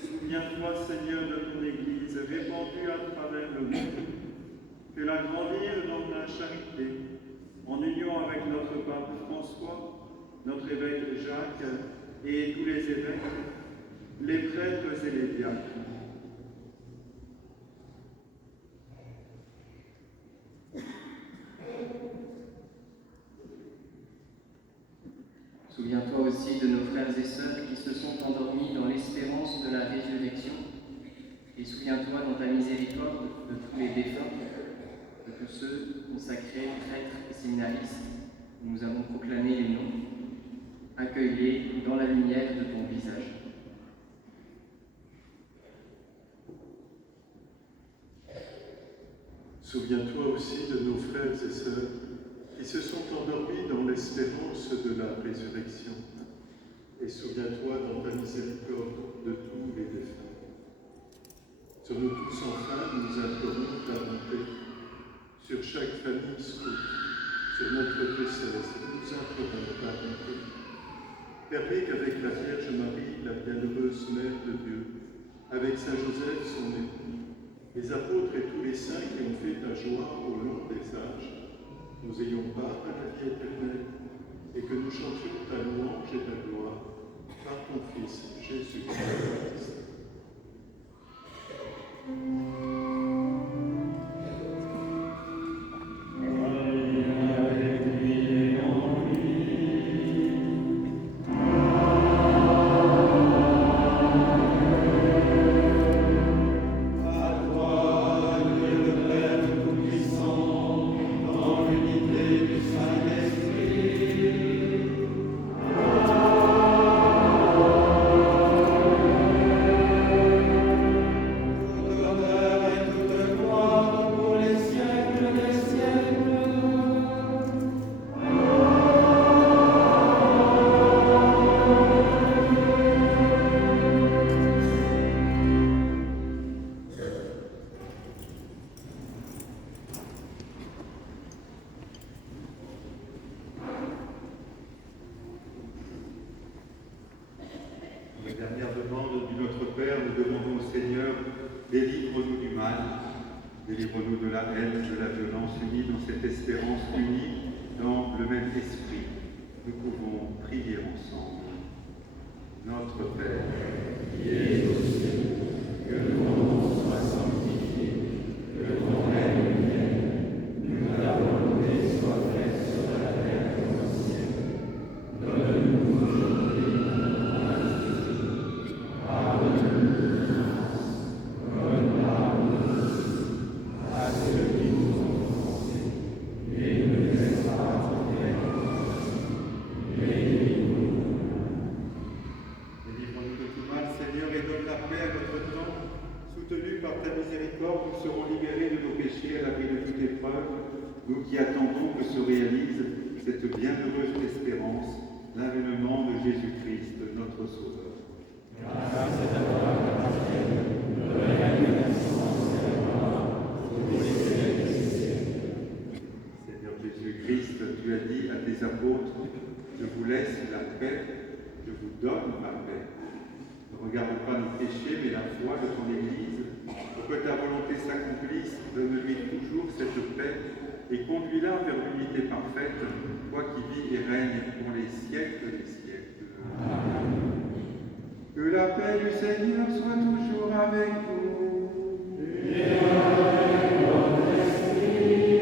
Souviens-toi, Seigneur, de ton Église répandue à travers le monde. Fais-la grandir dans la charité, en union avec notre pape François, notre évêque Jacques et tous les évêques, les prêtres et les diacres. Souviens-toi aussi de nos frères et sœurs qui se sont endormis dans l'espérance de la résurrection. Et souviens-toi dans ta miséricorde de tous les défunts, de tous ceux consacrés, prêtres et séminaristes, dont nous avons proclamé les noms. Accueille-les dans la lumière de ton visage. Souviens-toi aussi de nos frères et sœurs qui se sont endormis dans l'espérance de la résurrection. Et souviens-toi dans ta miséricorde de tous les défunts. Sur nous tous enfin, nous implorons ta bonté. Sur chaque famille scout, sur notre diocèse, nous implorons ta bonté. Permets qu'avec la Vierge Marie, la bienheureuse Mère de Dieu, avec Saint Joseph, son époux, les apôtres et tous les saints qui ont fait ta joie au long des âges, nous ayons part à la vie éternelle et que nous chantions ta louange et ta gloire par ton Fils Jésus-Christ. Délivre-nous de la haine, de la violence, unis dans cette espérance, unie dans le même esprit. Nous pouvons prier ensemble. Notre Père, qui es aux cieux, que ton nom soit sanctifié, que ton règne vienne, que ta volonté soit faite sur la terre comme au ciel. Donne-nous aujourd'hui notre pain quotidien. Pardonne-nous nos offenses, comme pardonne à ceux qui nous ont offensés, et ne nous laisse pas entrer en tentation, mais délivre-nous. Délivre-nous de tout mal, Seigneur, et donne la paix à notre temps. Soutenus par ta miséricorde, nous serons libérés de nos péchés à l'abri de toute épreuve, nous qui attendons que se réalise cette bienheureuse espérance, l'avènement de Jésus-Christ, notre Sauveur. Grâce à toi, le règne, la puissance et la gloire, pour les siècles des siècles. Seigneur Jésus-Christ, tu as dit à tes apôtres, je vous laisse la paix, je vous donne ma paix. Ne regarde pas nos péchés, mais la foi de ton Église, pour que ta volonté s'accomplisse, donne-lui toujours cette paix et conduis-la vers l'unité parfaite, toi qui vis et règnes pour les siècles des siècles. Amen. Que la paix du Seigneur soit toujours avec vous. Et avec votre esprit.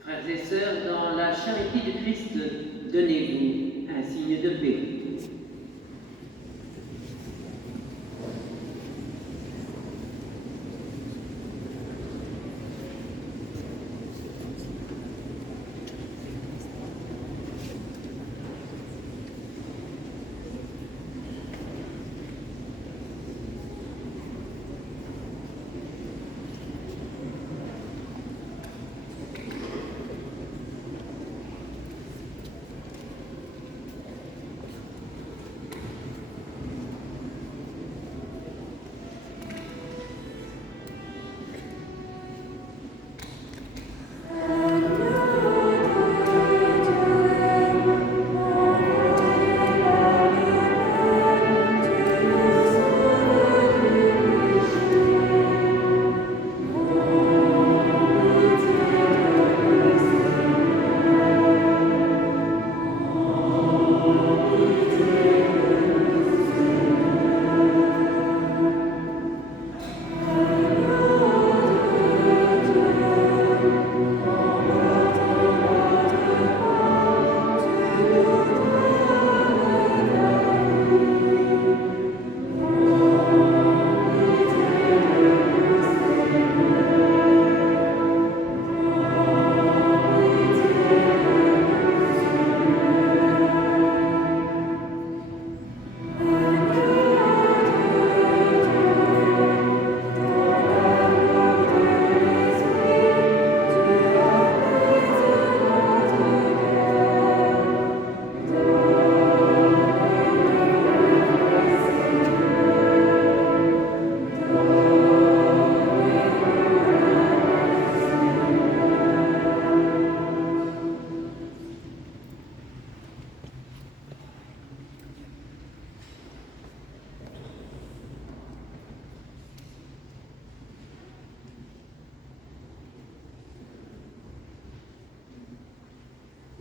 Frères et sœurs, dans la charité de Christ, donnez-vous un signe de paix.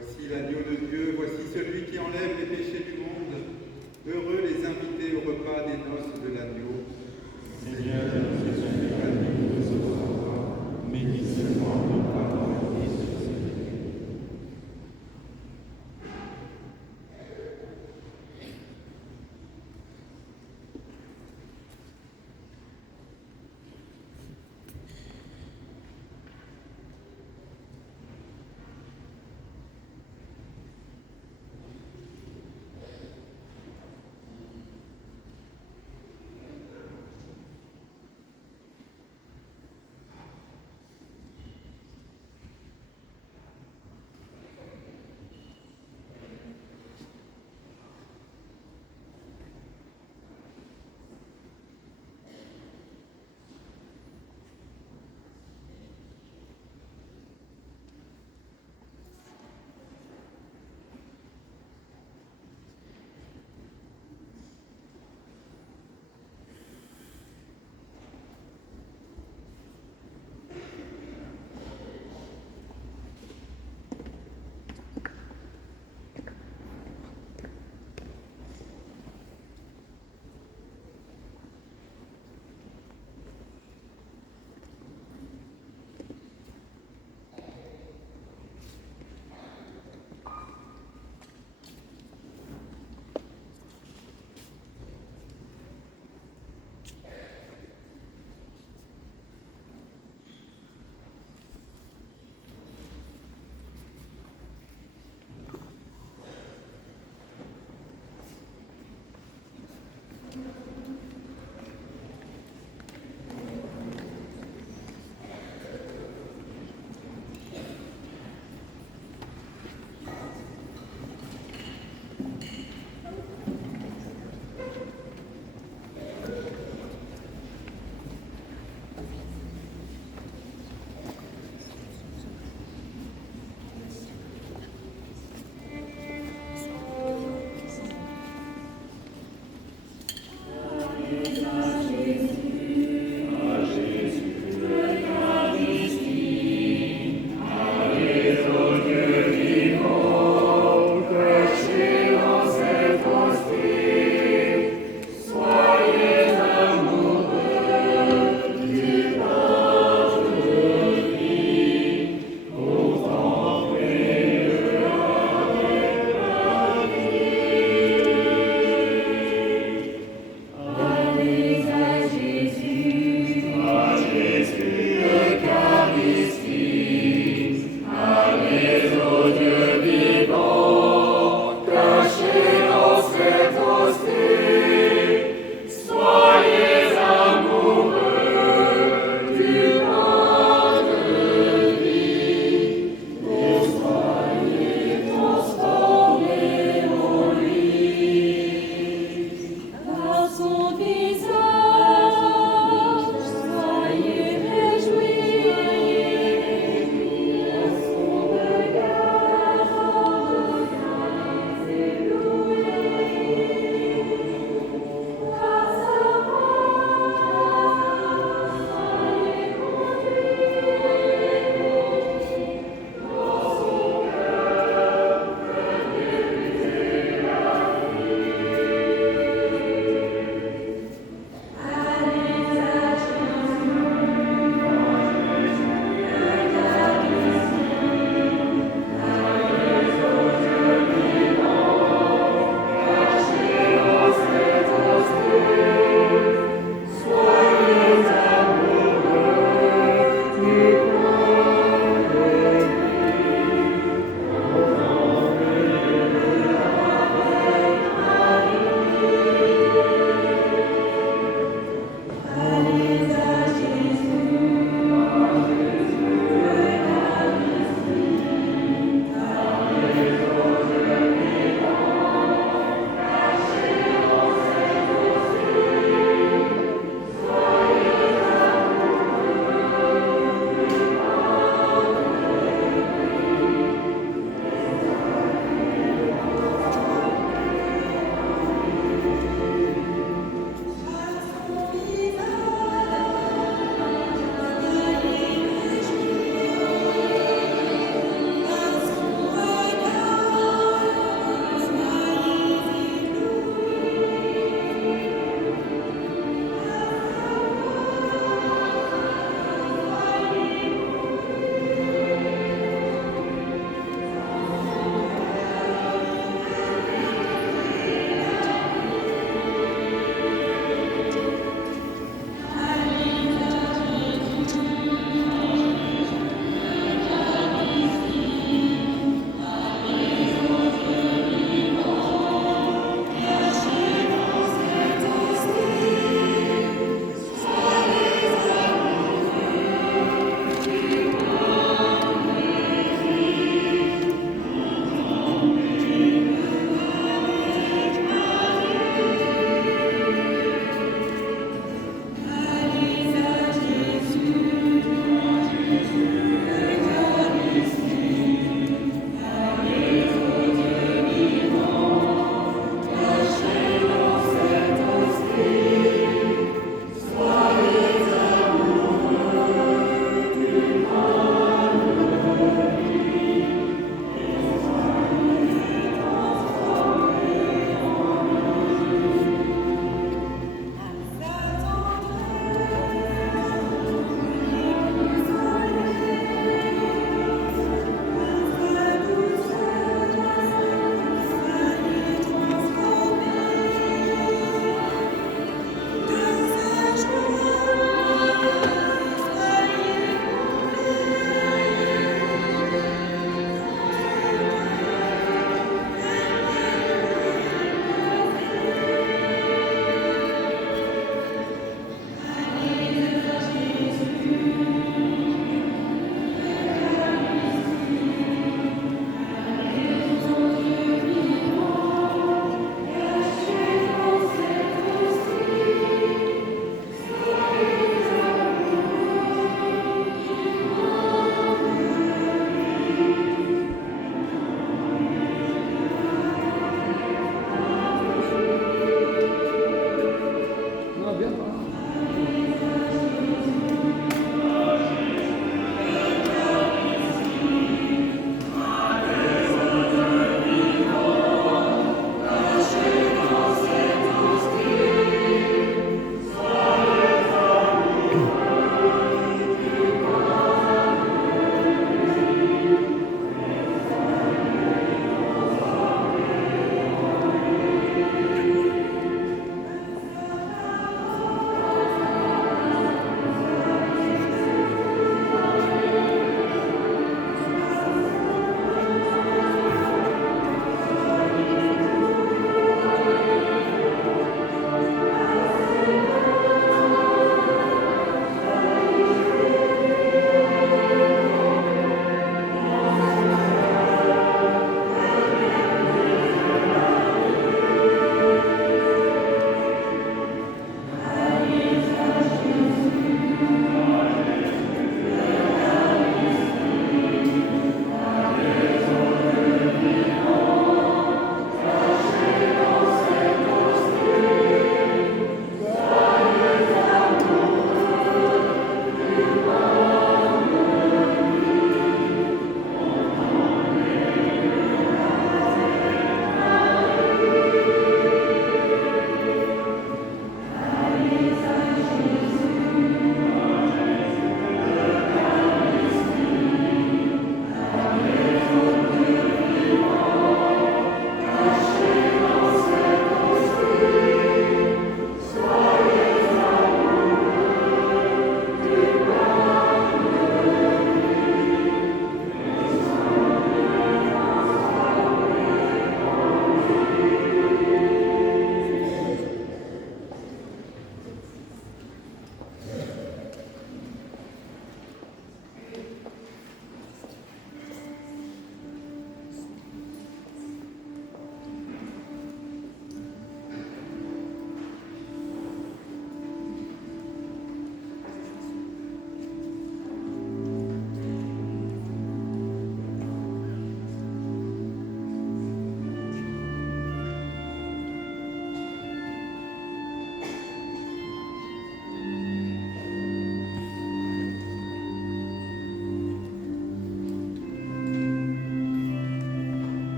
Voici l'agneau de Dieu, voici celui qui enlève les péchés du monde. Heureux les invités au repas des noces de l'agneau. Seigneur, je suis pas digne de recevoir, mais dis seulement une parole et je serai.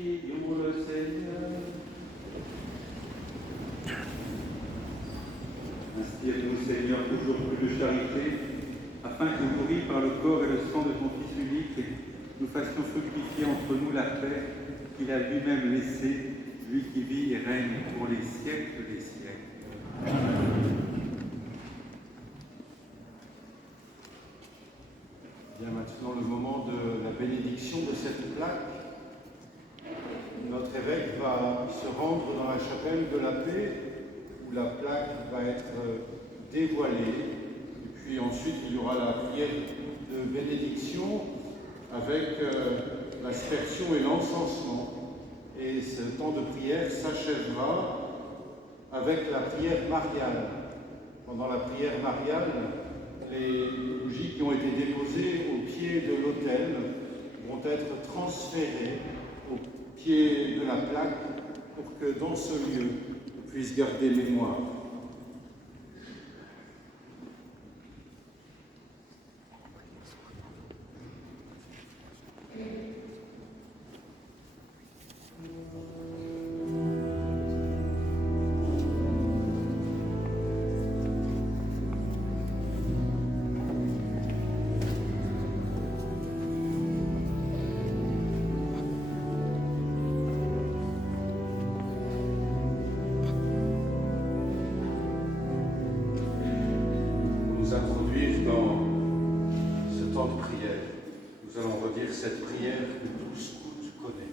Prions le Seigneur. Inspire-nous, Seigneur, toujours plus de charité, afin que, nourris par le corps et le sang de ton Fils unique, nous fassions fructifier entre nous la paix qu'il a lui-même laissée, lui qui vit et règne pour les siècles des siècles. Bien, maintenant le moment de la bénédiction de cette plaque. Notre évêque va se rendre dans la chapelle de la paix, où la plaque va être dévoilée. Et puis ensuite, il y aura la prière de bénédiction avec l'aspersion et l'encensement. Et ce temps de prière s'achèvera avec la prière mariale. Pendant la prière mariale, les bougies qui ont été déposées au pied de l'autel vont être transférées au pied de la plaque pour que dans ce lieu, on puisse garder mémoire. Introduire dans ce temps de prière. Nous allons redire cette prière que tout scout connaît.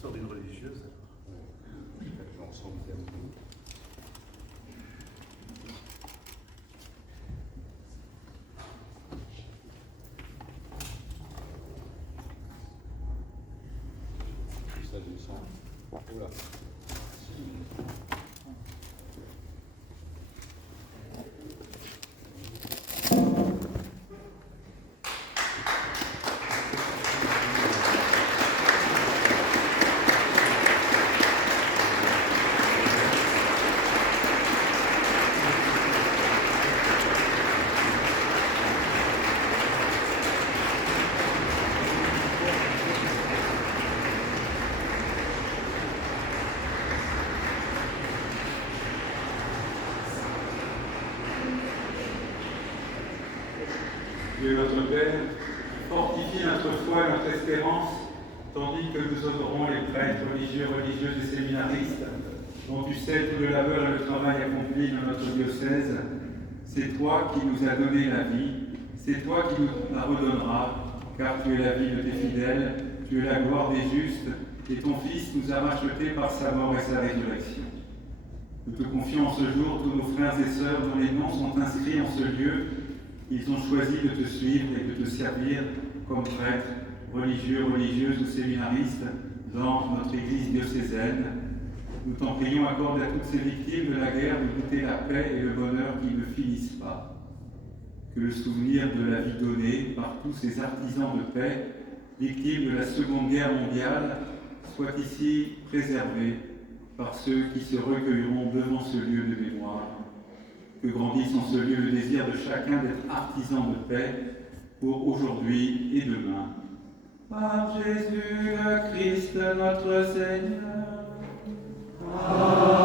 Sort d'une religieuse. L'ensemble des amis. Ça descend. Voilà. Dieu notre Père, fortifie notre foi et notre espérance, tandis que nous honorons les prêtres, religieux, religieuses et séminaristes, dont tu sais tout le labeur et le travail accompli dans notre diocèse. C'est toi qui nous as donné la vie, c'est toi qui nous la redonneras, car tu es la vie de tes fidèles, tu es la gloire des justes, et ton Fils nous a rachetés par sa mort et sa résurrection. Nous te confions en ce jour tous nos frères et sœurs dont les noms sont inscrits en ce lieu. Ils ont choisi de te suivre et de te servir comme prêtres, religieux, religieuses ou séminaristes dans notre Église diocésaine. Nous t'en prions, accorde à toutes ces victimes de la guerre de goûter la paix et le bonheur qui ne finissent pas. Que le souvenir de la vie donnée par tous ces artisans de paix, victimes de la Seconde Guerre mondiale, soit ici préservé par ceux qui se recueilleront devant ce lieu de mémoire. Que grandisse en ce lieu le désir de chacun d'être artisan de paix pour aujourd'hui et demain. Par Jésus le Christ notre Seigneur. Amen.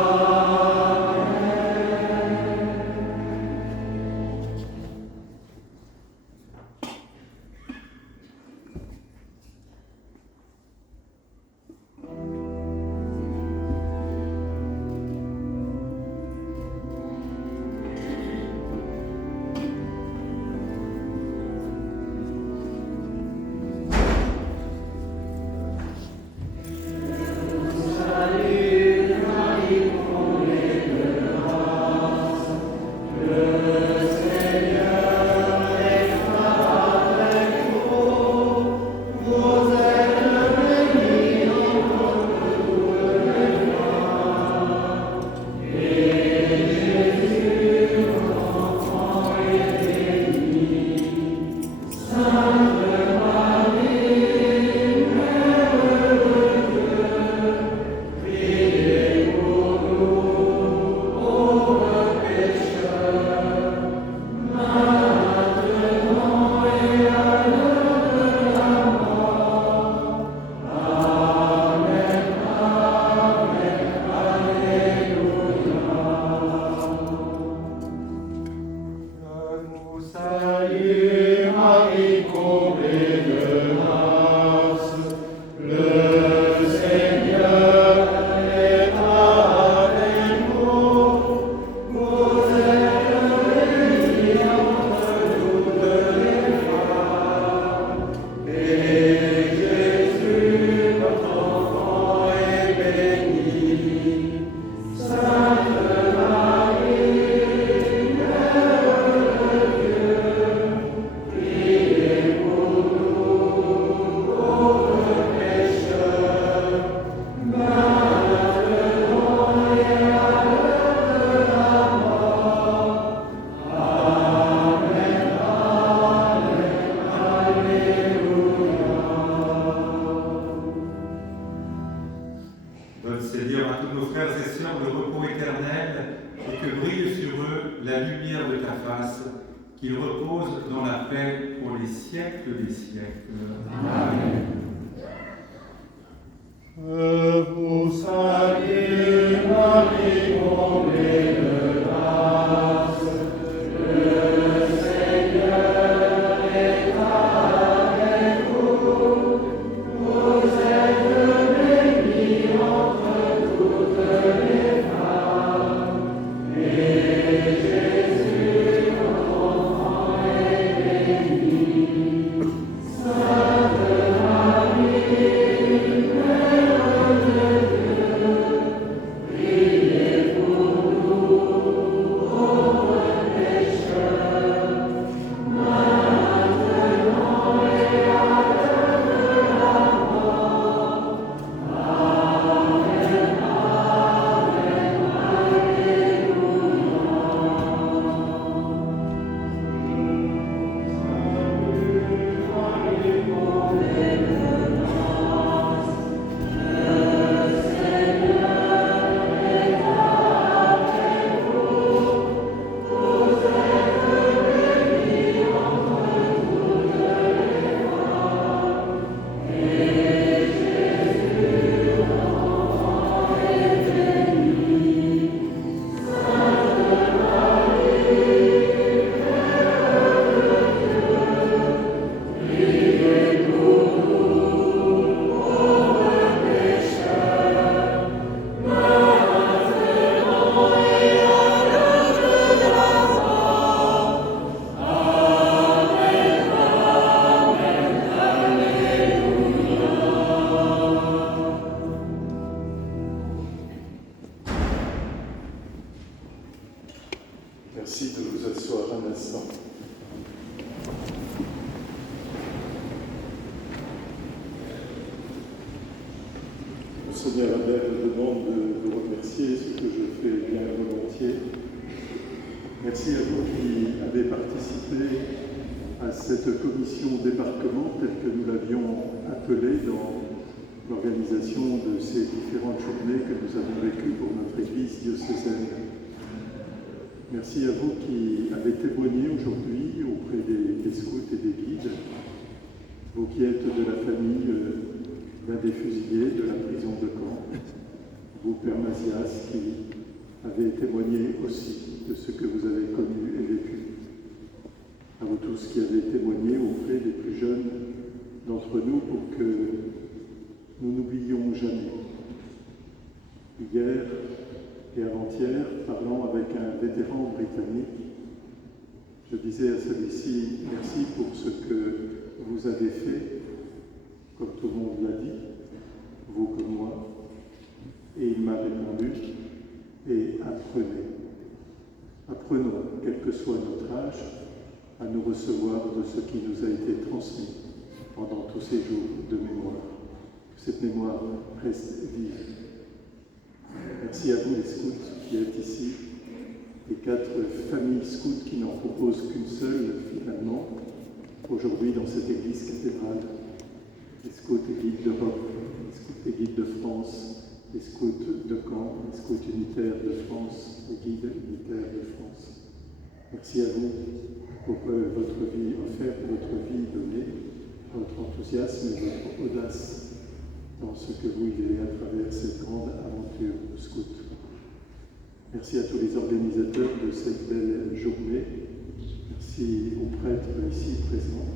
Qu'ils reposent dans la paix pour les siècles des siècles. Amen. Vous saluez Marie, comblée de grâce, le Seigneur est avec vous. Vous êtes bénie entre toutes les femmes, et Jésus, votre enfant, est béni. Sainte Marie, Mère de Dieu, priez pour nous, pauvres pécheurs, maintenant et à l'heure de la mort. Amen, Amen, Alléluia. Salut, Marie, comblée de grâce. Monseigneur Albert me demande de vous remercier, ce que je fais bien volontiers. Merci à vous qui avez participé à cette commission débarquement telle que nous l'avions appelée dans l'organisation de ces différentes journées que nous avons vécues pour notre Église diocésaine. Merci à vous qui avez témoigné aujourd'hui auprès des scouts et des guides, vous qui êtes de la famille d'un des fusillés de la prison de Caen, vous, Père Mazias, qui avez témoigné aussi de ce que vous avez connu et vécu. À vous tous qui avez témoigné auprès des plus jeunes d'entre nous pour que nous n'oublions jamais. Hier et avant-hier, parlant avec un vétéran britannique, je disais à celui-ci, merci pour ce que vous avez fait, comme tout le monde l'a dit, vous comme moi, et il m'a répondu, et apprenez. Apprenons, quel que soit notre âge, à nous recevoir de ce qui nous a été transmis pendant tous ces jours de mémoire. Que cette mémoire reste vive. Merci à vous les scouts qui êtes ici, les 4 familles scouts qui n'en proposent qu'une seule finalement, aujourd'hui dans cette église cathédrale. Les scouts et guides d'Europe, les scouts et guides de France, les scouts de Caen, les scouts unitaires de France, les guides unitaires de France. Merci à vous pour votre vie offerte, votre vie donnée, votre enthousiasme et votre audace dans ce que vous vivez à travers cette grande aventure de scout. Merci à tous les organisateurs de cette belle journée. Merci aux prêtres ici présents.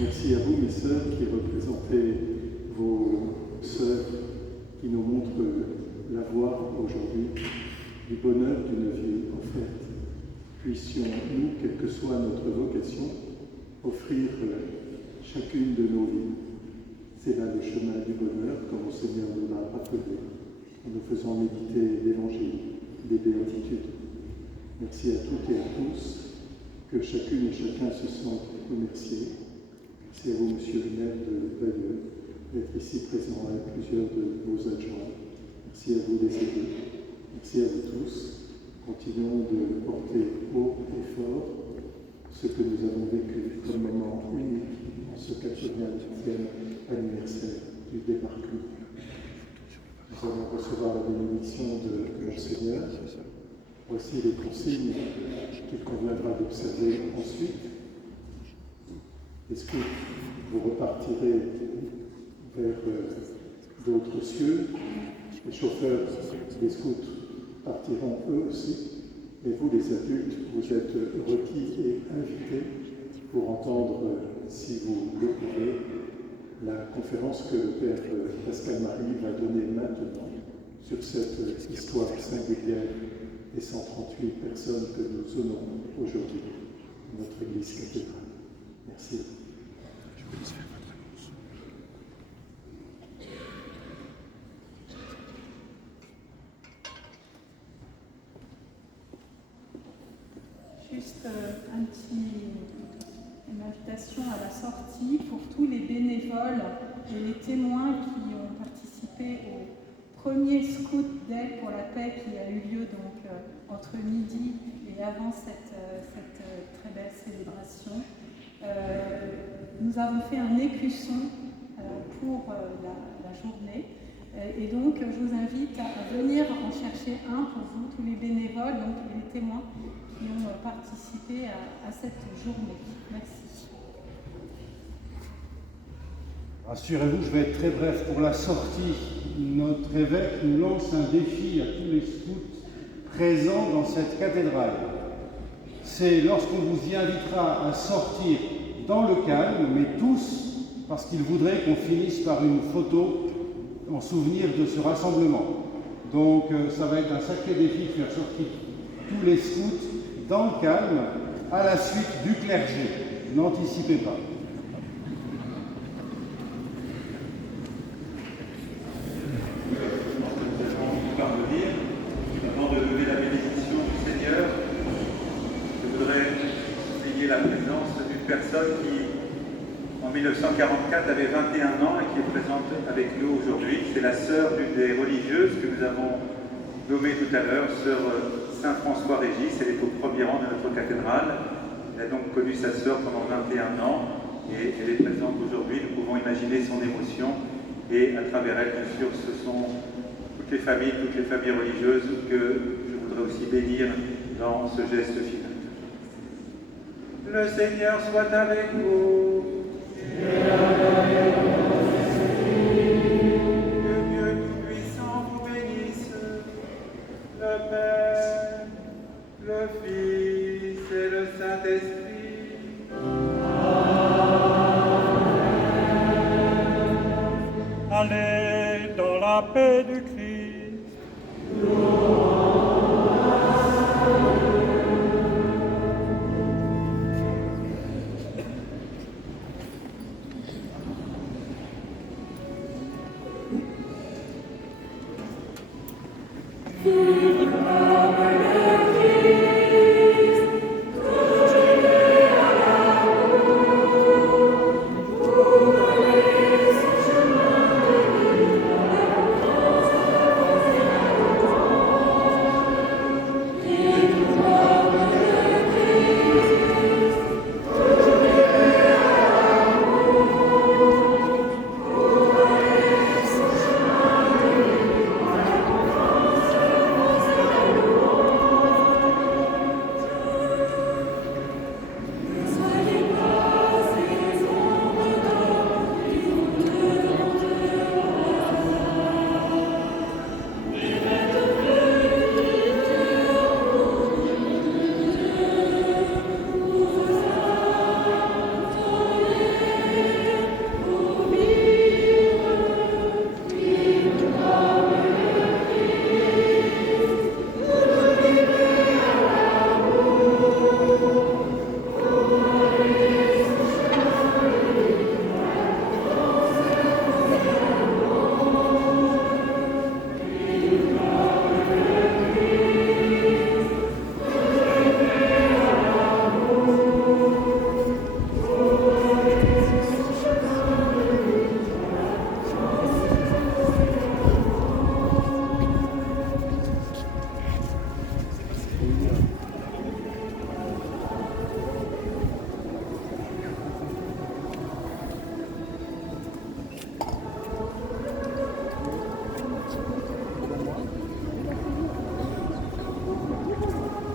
Merci à vous, mes sœurs, qui représentez vos sœurs, qui nous montrent la voie aujourd'hui du bonheur d'une vie offerte. Puissions-nous, quelle que soit notre vocation, offrir chacune de nos vies. C'est là le chemin du bonheur, comme le Seigneur nous l'a rappelé, en nous faisant méditer l'Évangile, des béatitudes. Merci à toutes et à tous, que chacune et chacun se sente remercié. Merci à vous, Monsieur le maire de Bayeux, d'être ici présent avec plusieurs de vos adjoints. Merci à vous, les élus. Merci à vous tous. Continuons de porter haut et fort ce que nous avons vécu comme moment unique en ce 80e anniversaire du débarquement. Nous allons recevoir la bénédiction de Monseigneur. Voici les consignes qu'il conviendra d'observer ensuite. Les scouts, vous repartirez vers d'autres cieux. Les chauffeurs des scouts partiront eux aussi. Et vous, les adultes, vous êtes requis et invités pour entendre, si vous le pouvez, la conférence que le Père Pascal Marie va donner maintenant sur cette histoire singulière des 138 personnes que nous honorons aujourd'hui dans notre Église cathédrale. Merci. Je vous laisse faire votre annonce. Juste une invitation à la sortie pour tous les bénévoles et les témoins qui ont participé au premier scout d'aide pour la paix qui a eu lieu donc entre midi et avant cette très belle célébration. Nous avons fait un écusson pour la journée. Et donc, je vous invite à venir en chercher un pour vous, tous les bénévoles, donc les témoins qui ont participé à cette journée. Merci. Rassurez-vous, je vais être très bref. Pour la sortie, notre évêque nous lance un défi à tous les scouts présents dans cette cathédrale. C'est lorsqu'on vous y invitera à sortir dans le calme, mais tous, parce qu'il voudrait qu'on finisse par une photo en souvenir de ce rassemblement. Donc ça va être un sacré défi de faire sortir tous les scouts dans le calme, à la suite du clergé. N'anticipez pas. Parvenir, avant de donner la bénédiction du Seigneur, je voudrais prier la présence d'une personne qui, en 1944, avait 21 ans et qui est présente avec nous aujourd'hui. C'est la sœur d'une des religieuses que nous avons nommée tout à l'heure, sœur Saint-François-Régis. Elle est au premier rang de notre cathédrale. Elle a donc connu sa sœur pendant 21 ans et elle est présente aujourd'hui. Nous pouvons imaginer son émotion et à travers elle, bien sûr, ce sont toutes les familles religieuses que je voudrais aussi bénir dans ce geste final. Le Seigneur soit avec vous. Que Dieu Tout-Puissant vous bénisse, le Père, le Fils et le Saint-Esprit. Allez dans la paix du Christ.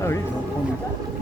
Ah oui, j'ai entendu.